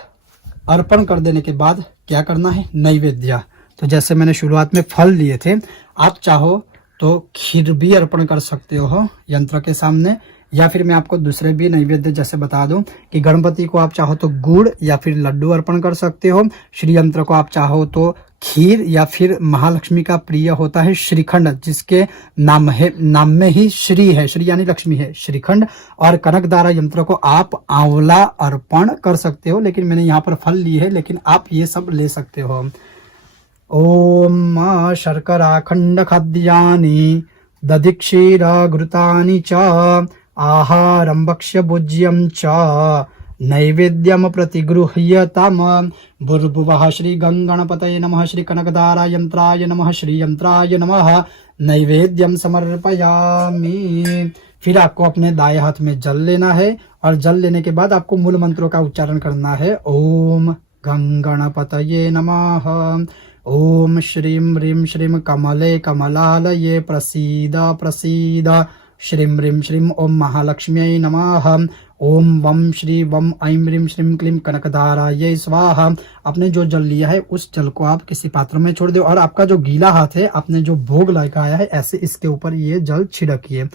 अर्पण कर देने के बाद क्या करना है? नैवेद्य। तो जैसे मैंने शुरुआत में फल लिए थे, आप चाहो तो खीर भी अर्पण कर सकते हो यंत्र के सामने, या फिर मैं आपको दूसरे भी नैवेद्य जैसे बता दूं कि गणपति को आप चाहो तो गुड़ या फिर लड्डू अर्पण कर सकते हो। श्री यंत्र को आप चाहो तो खीर, या फिर महालक्ष्मी का प्रिय होता है श्रीखंड, जिसके नाम में ही श्री है, श्री यानी लक्ष्मी है, श्रीखंड। और कनकधारा यंत्र को आप आंवला अर्पण कर सकते हो, लेकिन मैंने यहाँ पर फल लिए है, लेकिन आप ये सब ले सकते हो। ओम शर्कराखंड खाद्यानि दधिक्षीरघृतानि च आहारं भक्ष्य भोज्यं च नैवेद्यम प्रतिगृह्यताम्। भूर्भुवः श्री गंगणपतये नमः। श्री कनकधारा यंत्राय नमः। श्री यंत्राय नमः। नैवेद्यम समर्पयामि। फिर आपको अपने दाएं हाथ में जल लेना है, और जल लेने के बाद आपको मूल मंत्रों का उच्चारण करना है। ओम गंगणपतये नमः। ओम श्रीं ह्रीं श्रीं कमले कमलालये प्रसीद प्रसीद। श्रीं ह्रीं श्रीं ओम महालक्ष्म्यै नमः। ओम वम श्री वम ऐं ह्रीं श्रीं क्लीं कनकधारायै स्वाहा। आपने जो जल लिया है उस जल को आप किसी पात्र में छोड़ दो, और आपका जो गीला हाथ है, आपने जो भोग लगाया है, ऐसे इसके ऊपर ये जल छिड़किए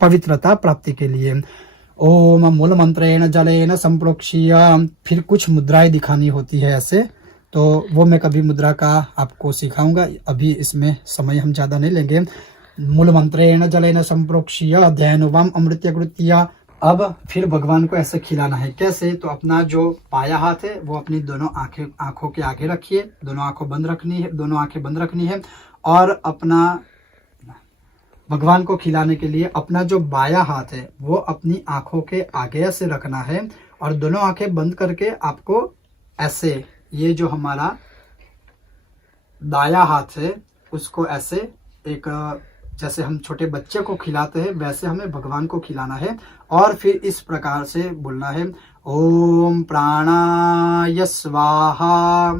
पवित्रता प्राप्ति के लिए। ओम मूल मंत्रेण जलेन संप्रोक्ष्य। फिर कुछ मुद्राएं दिखानी होती है ऐसे, तो वो मैं कभी मुद्रा का आपको सिखाऊंगा, अभी इसमें समय हम ज़्यादा नहीं लेंगे। मूल मंत्रेण जलेन संप्रोक्ष्य ध्यानुवाम अमृत्यकृत्य। अब फिर भगवान को ऐसे खिलाना है। कैसे? तो अपना जो पाया हाथ है वो अपनी दोनों आंखों के आगे रखिए, दोनों आंखें बंद रखनी है और अपना भगवान को खिलाने के लिए अपना जो बाया हाथ है वो अपनी आंखों के आगे ऐसे रखना है और दोनों आंखें बंद करके आपको ऐसे, ये जो हमारा दाया हाथ है उसको ऐसे एक, जैसे हम छोटे बच्चे को खिलाते हैं वैसे हमें भगवान को खिलाना है। और फिर इस प्रकार से बोलना है, ओम प्राणाय स्वाहा,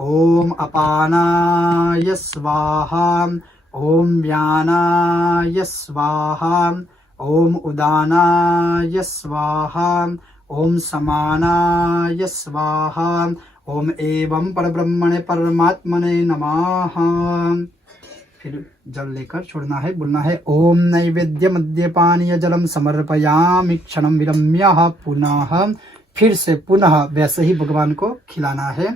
ओम अपानाय स्वाहा, ओम व्यानाय स्वाहा, ओम उदानाय स्वाहा, ओम समानाय स्वाहा, ओम एवं परब्रह्मणे परमात्मने नमः। फिर जल लेकर छोड़ना है, बोलना है ओम नैवेद्य मध्य पानीय जलम समर्पयामि क्षणम विरम्य। पुनः फिर से पुनः वैसे ही भगवान को खिलाना है।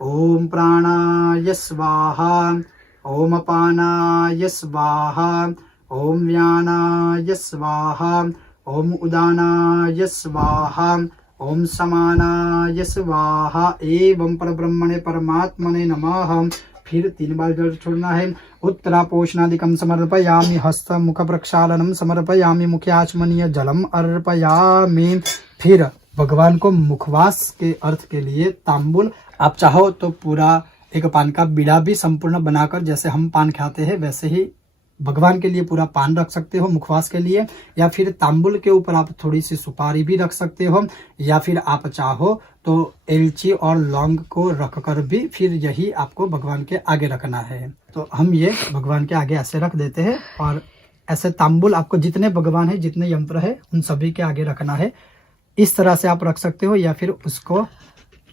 ओम प्राणाय स्वाहा, ओम अपानाय स्वाहा, ओम व्यानाय स्वाहा, ओम उदानाय स्वाहा, ओम समानाय स्वाहा, एवं परब्रह्मणे परमात्मने नमः। फिर 3 बार जल छोड़ना है। उत्तरापोषणादिकं समर्पयामि, हस्त मुख प्रक्षालनम समर्पयामि, मुखे आचमनीय जलम अर्पयामि। फिर भगवान को मुखवास के अर्थ के लिए तांबुल, आप चाहो तो पूरा एक पान का बीड़ा भी संपूर्ण बनाकर, जैसे हम पान खाते हैं वैसे ही भगवान के लिए पूरा पान रख सकते हो मुखवास के लिए, या फिर तांबुल के ऊपर आप थोड़ी सी सुपारी भी रख सकते हो, या फिर आप चाहो तो एलची और लौंग को रखकर भी फिर यही आपको भगवान के आगे रखना है। तो हम ये भगवान के आगे ऐसे रख देते हैं और ऐसे तांबुल आपको जितने भगवान है, जितने यंत्र है, उन सभी के आगे रखना है। इस तरह से आप रख सकते हो, या फिर उसको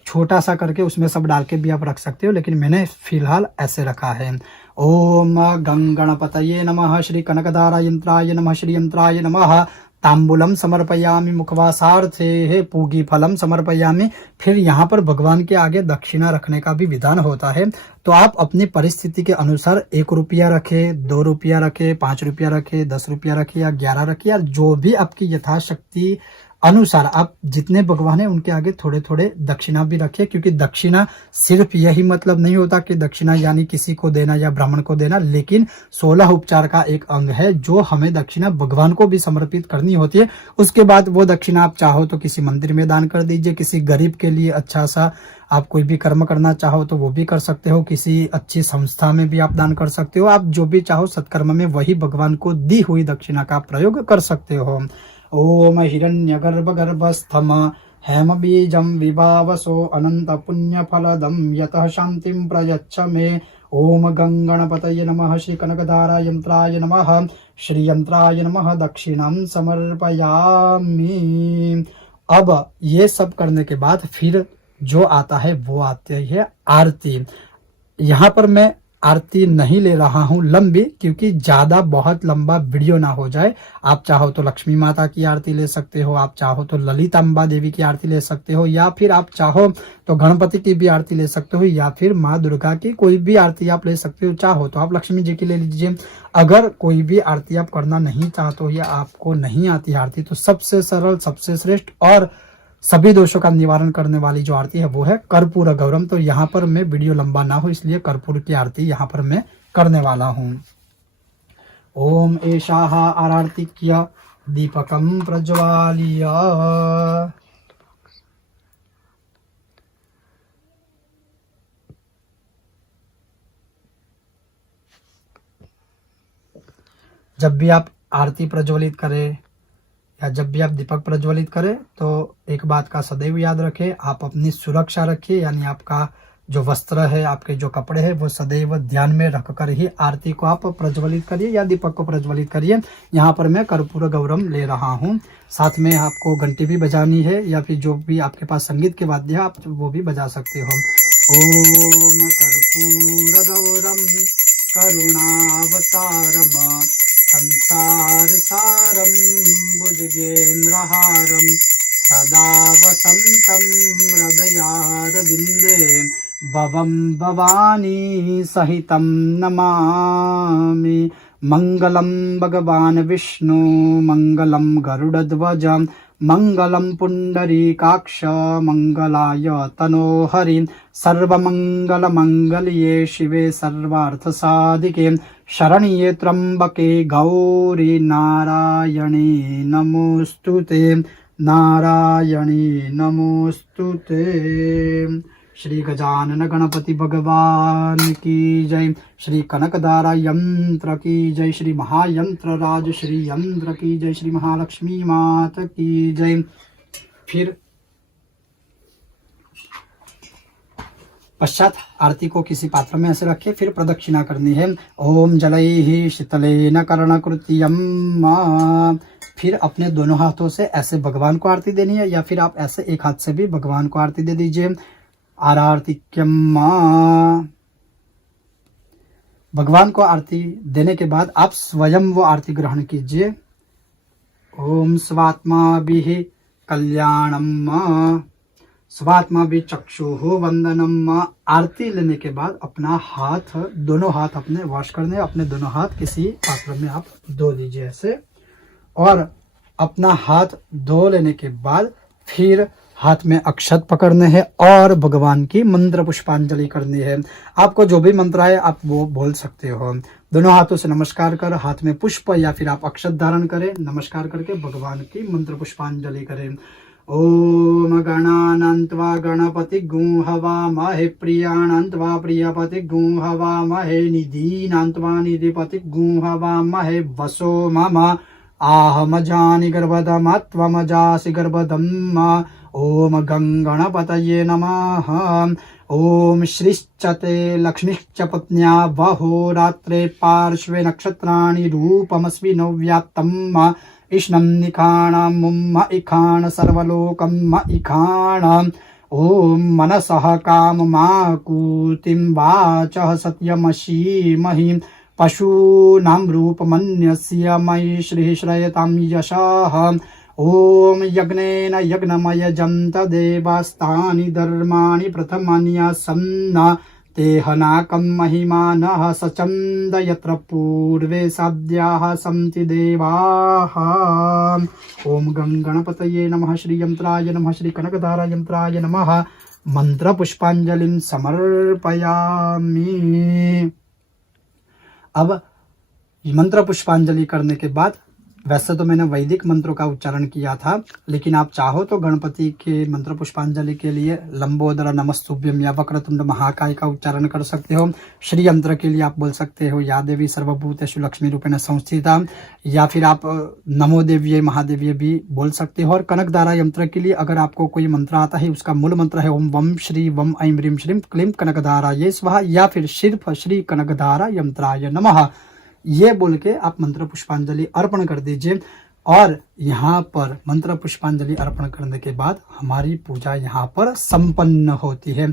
छोटा सा करके उसमें सब डाल के भी आप रख सकते हो, लेकिन मैंने फिलहाल ऐसे रखा है। ओम गंगणपतये नमः, श्री कनकधारा यंत्राय नमः, श्री यंत्राय नमः। तांबूलम समर्पयामि मुखवासार्थे है, पूगी फलम समर्पयामि। फिर यहाँ पर भगवान के आगे दक्षिणा रखने का भी विधान होता है। तो आप अपनी परिस्थिति के अनुसार 1 रुपया रखे, 2 रुपया रखे, 5 रुपया रखे, 10 रुपया रखे या 11 रखे, या जो भी आपकी यथाशक्ति अनुसार आप जितने भगवान है उनके आगे थोड़े थोड़े दक्षिणा भी रखें। क्योंकि दक्षिणा सिर्फ यही मतलब नहीं होता कि दक्षिणा यानी किसी को देना या ब्राह्मण को देना, लेकिन 16 उपचार का एक अंग है जो हमें दक्षिणा भगवान को भी समर्पित करनी होती है। उसके बाद वो दक्षिणा आप चाहो तो किसी मंदिर में दान कर दीजिए, किसी गरीब के लिए अच्छा सा आप कोई भी कर्म करना चाहो तो वो भी कर सकते हो, किसी अच्छी संस्था में भी आप दान कर सकते हो। आप जो भी चाहो सत्कर्म में वही भगवान को दी हुई दक्षिणा का प्रयोग कर सकते हो। ओम हिरण्यगर्भगर्भस्थम हेम बीजम विभावसो अनंत पुण्य फलदम यतः शांतिं प्रयच्छ मे। ओम गंगणपतये नमः, श्री कनकधारा यंत्राय नमः, श्री यंत्राय नमः, दक्षिणं समर्पयामि। अब ये सब करने के बाद फिर जो आता है वो आती है आरती। यहाँ पर मैं आरती नहीं ले रहा हूँ लंबी, क्योंकि ज्यादा बहुत लंबा वीडियो ना हो जाए। आप चाहो तो लक्ष्मी माता की आरती ले सकते हो, आप चाहो तो ललितांबा देवी की आरती ले सकते हो, या फिर आप चाहो तो गणपति की भी आरती ले सकते हो, या फिर माँ दुर्गा की कोई भी आरती आप ले सकते हो। चाहो तो आप लक्ष्मी जी की ले लीजिए। अगर कोई भी आरती आप करना नहीं चाहते हो या आपको नहीं आती आरती, तो सबसे सरल, सबसे श्रेष्ठ और सभी दोषों का निवारण करने वाली जो आरती है वो है कर्पूर गौरम। तो यहाँ पर मैं वीडियो लंबा ना हो इसलिए कर्पूर की आरती यहाँ पर मैं करने वाला हूँ। ओम एषाः आरार्तिक्य दीपकम प्रज्वाल्य। जब भी आप आरती प्रज्वलित करें या जब भी आप दीपक प्रज्वलित करें तो एक बात का सदैव याद रखें, आप अपनी सुरक्षा रखिए, यानी आपका जो वस्त्र है, आपके जो कपड़े हैं वो सदैव ध्यान में रखकर ही आरती को आप प्रज्वलित करिए या दीपक को प्रज्वलित करिए। यहाँ पर मैं कर्पूर गौरम ले रहा हूँ। साथ में आपको घंटी भी बजानी है, या फिर जो भी आपके पास संगीत के वाद्य है आप वो भी बजा सकते हो। ओम कर्पूर गौरम करुणावतारम संसार सारम भुजगेन्द्रहारम सदा वसंतम हृदयारविंदे भवं भवानी सहितं नमामि। मंगलम भगवान विष्णु मंगलम गरुड़ध्वज मंगलम पुंडरीकाक्ष मंगलाय तनोहरि। सर्वमंगल मंगल्ये शिवे सर्वार्थ साधिके शरण्ये त्र्यंबके गौरी नारायणी नमोस्तुते नारायणी नमोस्तुते। श्री गजानन गणपति भगवान की जय। श्री कनकधारा यंत्र की जय। श्री महायंत्र राज श्री यंत्र की जय। श्री महालक्ष्मी मात की जय। फिर पश्चात आरती को किसी पात्र में ऐसे रखे, फिर प्रदक्षिणा करनी है। ओम जलैहि शीतलेन कर्णकृत्यम। फिर अपने दोनों हाथों से ऐसे भगवान को आरती देनी है, या फिर आप ऐसे एक हाथ से भी भगवान को आरती दे दीजिए। आरार्तिक्यम। भगवान को आरती देने के बाद आप स्वयं वो आरती ग्रहण कीजिए। ओम स्वात्माभिः कल्याणम स्वात्माभिः चक्षुः वंदनम। आरती लेने के बाद अपना हाथ, दोनों हाथ अपने वॉश करने, अपने दोनों हाथ किसी पात्र में आप धो लीजिए ऐसे। और अपना हाथ धो लेने के बाद फिर हाथ में अक्षत पकड़ने हैं और भगवान की मंत्र पुष्पांजलि करनी है। आपको जो भी मंत्र है आप वो बोल सकते हो। दोनों हाथों से नमस्कार कर हाथ में पुष्प या फिर आप अक्षत धारण करें, नमस्कार करके भगवान की मंत्र पुष्पांजलि करें। ओम गणानन्त्वा गणपति गुं हवामहे प्रियाणन्त्वा प्रियपति गुं हवामहे निधीनान्त्वा निधिपति गुं हवामहे वसो मम आहमजानि गर्भदमत्वमजासि गर्भदम्। ओम गणपतये नमः। ओम श्रीश्चते लक्ष्मीश्च पत्न्या वहोरात्रे पार्श्वे नक्षत्राणि रूपमस्मिनो व्याप्तम्। इष्णं निखाणं मुम्म इखाण सर्वलोकं इखाण। ओम मनसः काममाकुतिं वाचः सत्यमशीमहि। पशूनां रूपमन्यस्य मयि श्री श्रयतां यशः। ओम यज्ञेन यज्ञमयजन्त देवास्तानि धर्माणि प्रथमन्यासन्न। तेहनाकं महिमानः सचन्द यत्र पूर्वे साध्याः सन्ति देवाः। ओम गणपतये नमः। श्री यंत्राय नमः। श्री कनकधारा यंत्राय नमः। मंत्र पुष्पांजलिं समर्पयामि। अब मंत्र पुष्पांजलि करने के बाद, वैसे तो मैंने वैदिक मंत्रों का उच्चारण किया था, लेकिन आप चाहो तो गणपति के मंत्र पुष्पांजलि के लिए लंबोदर नमस्तुभ्यम या वक्रतुंड महाकाय का उच्चारण कर सकते हो। श्री यंत्र के लिए आप बोल सकते हो या देवी सर्वभूतेषु लक्ष्मी रूपेण संस्थिता, या फिर आप नमो देव्ये महादेव्ये भी बोल सकते हो। और कनकधारा यंत्र के लिए अगर आपको कोई मंत्र आता है, उसका मूल मंत्र है ओम वम श्री वम ऐं ह्रीं श्रीं क्लीं कनकधारायै स्वाहा, या फिर सिर्फ श्री कनकधारा यंत्राय नमः, ये बोल के आप मंत्र पुष्पांजलि अर्पण कर दीजिए। और यहाँ पर मंत्र पुष्पांजलि अर्पण करने के बाद हमारी पूजा यहाँ पर संपन्न होती है।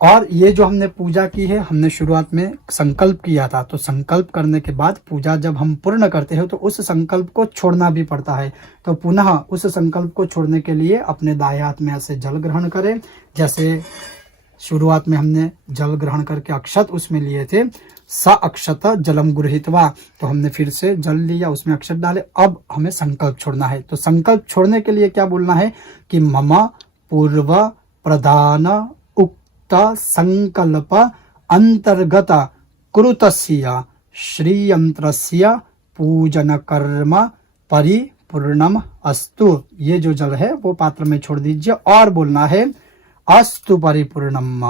और ये जो हमने पूजा की है, हमने शुरुआत में संकल्प किया था, तो संकल्प करने के बाद पूजा जब हम पूर्ण करते हैं तो उस संकल्प को छोड़ना भी पड़ता है। तो पुनः उस संकल्प को छोड़ने के लिए अपने दाएं हाथ में ऐसे जल ग्रहण करें, जैसे शुरुआत में हमने जल ग्रहण करके अक्षत उसमें लिए थे। स अक्षत जलम गृहीत्वा, तो हमने फिर से जल लिया, उसमें अक्षत डाले। अब हमें संकल्प छोड़ना है। तो संकल्प छोड़ने के लिए क्या बोलना है कि मम पूर्व प्रधान उक्त संकल्प अंतर्गत कृतस्य श्री यंत्रस्य पूजन कर्म परिपूर्णम अस्तु। ये जो जल है वो पात्र में छोड़ दीजिए और बोलना है अस्तु परिपूर्णम।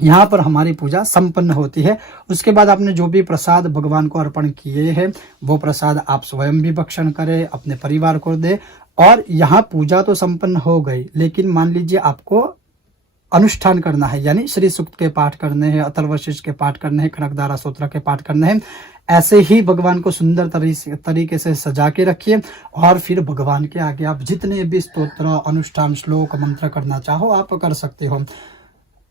यहाँ पर हमारी पूजा संपन्न होती है। उसके बाद आपने जो भी प्रसाद भगवान को अर्पण किए हैं वो प्रसाद आप स्वयं भी भक्षण करें, अपने परिवार को दे। और यहाँ पूजा तो संपन्न हो गई, लेकिन मान लीजिए आपको अनुष्ठान करना है, यानी श्री सूक्त के पाठ करने हैं, अथर्वशीष के पाठ करने हैं, कनकधारा स्तोत्र के पाठ करने हैं। ऐसे ही भगवान को सुंदर तरीके से सजा के रखिए और फिर भगवान के आगे आप जितने भी स्तोत्र, अनुष्ठान, श्लोक, मंत्र करना चाहो आप कर सकते हो।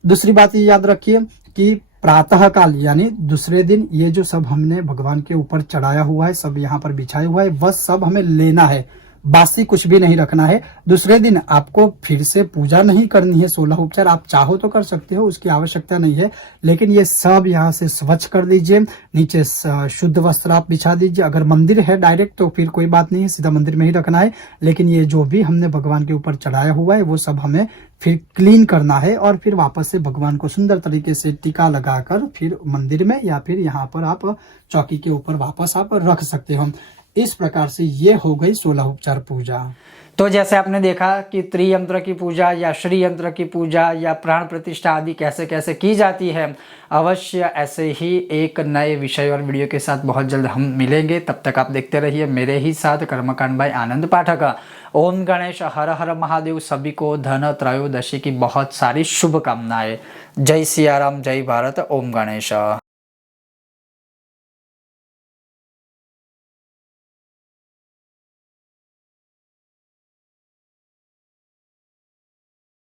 दूसरी बात ये याद रखिए कि प्रातः काल यानी दूसरे दिन ये जो सब हमने भगवान के ऊपर चढ़ाया हुआ है, सब यहाँ पर बिछाया हुआ है, वह सब हमें लेना है। बासी कुछ भी नहीं रखना है। दूसरे दिन आपको फिर से पूजा नहीं करनी है। 16 उपचार आप चाहो तो कर सकते हो, उसकी आवश्यकता नहीं है, लेकिन ये सब यहाँ से स्वच्छ कर दीजिए। नीचे शुद्ध वस्त्र आप बिछा दीजिए। अगर मंदिर है डायरेक्ट तो फिर कोई बात नहीं है, सीधा मंदिर में ही रखना है। लेकिन ये जो भी हमने भगवान के ऊपर चढ़ाया हुआ है वो सब हमें फिर क्लीन करना है और फिर वापस से भगवान को सुंदर तरीके से टीका लगाकर फिर मंदिर में या फिर यहाँ पर आप चौकी के ऊपर वापस आप रख सकते हो। इस प्रकार से ये हो गई 16 उपचार पूजा। तो जैसे आपने देखा कि त्रियंत्र की पूजा या श्री यंत्र की पूजा या प्राण प्रतिष्ठा आदि कैसे कैसे की जाती है। अवश्य ऐसे ही एक नए विषय और वीडियो के साथ बहुत जल्द हम मिलेंगे। तब तक आप देखते रहिए मेरे ही साथ कर्मकांड बाय आनंद पाठक। ओम गणेश, हर हर महादेव। सभी को धन त्रयोदशी की बहुत सारी शुभकामनाएं। जय सिया राम, जय भारत। ओम गणेश।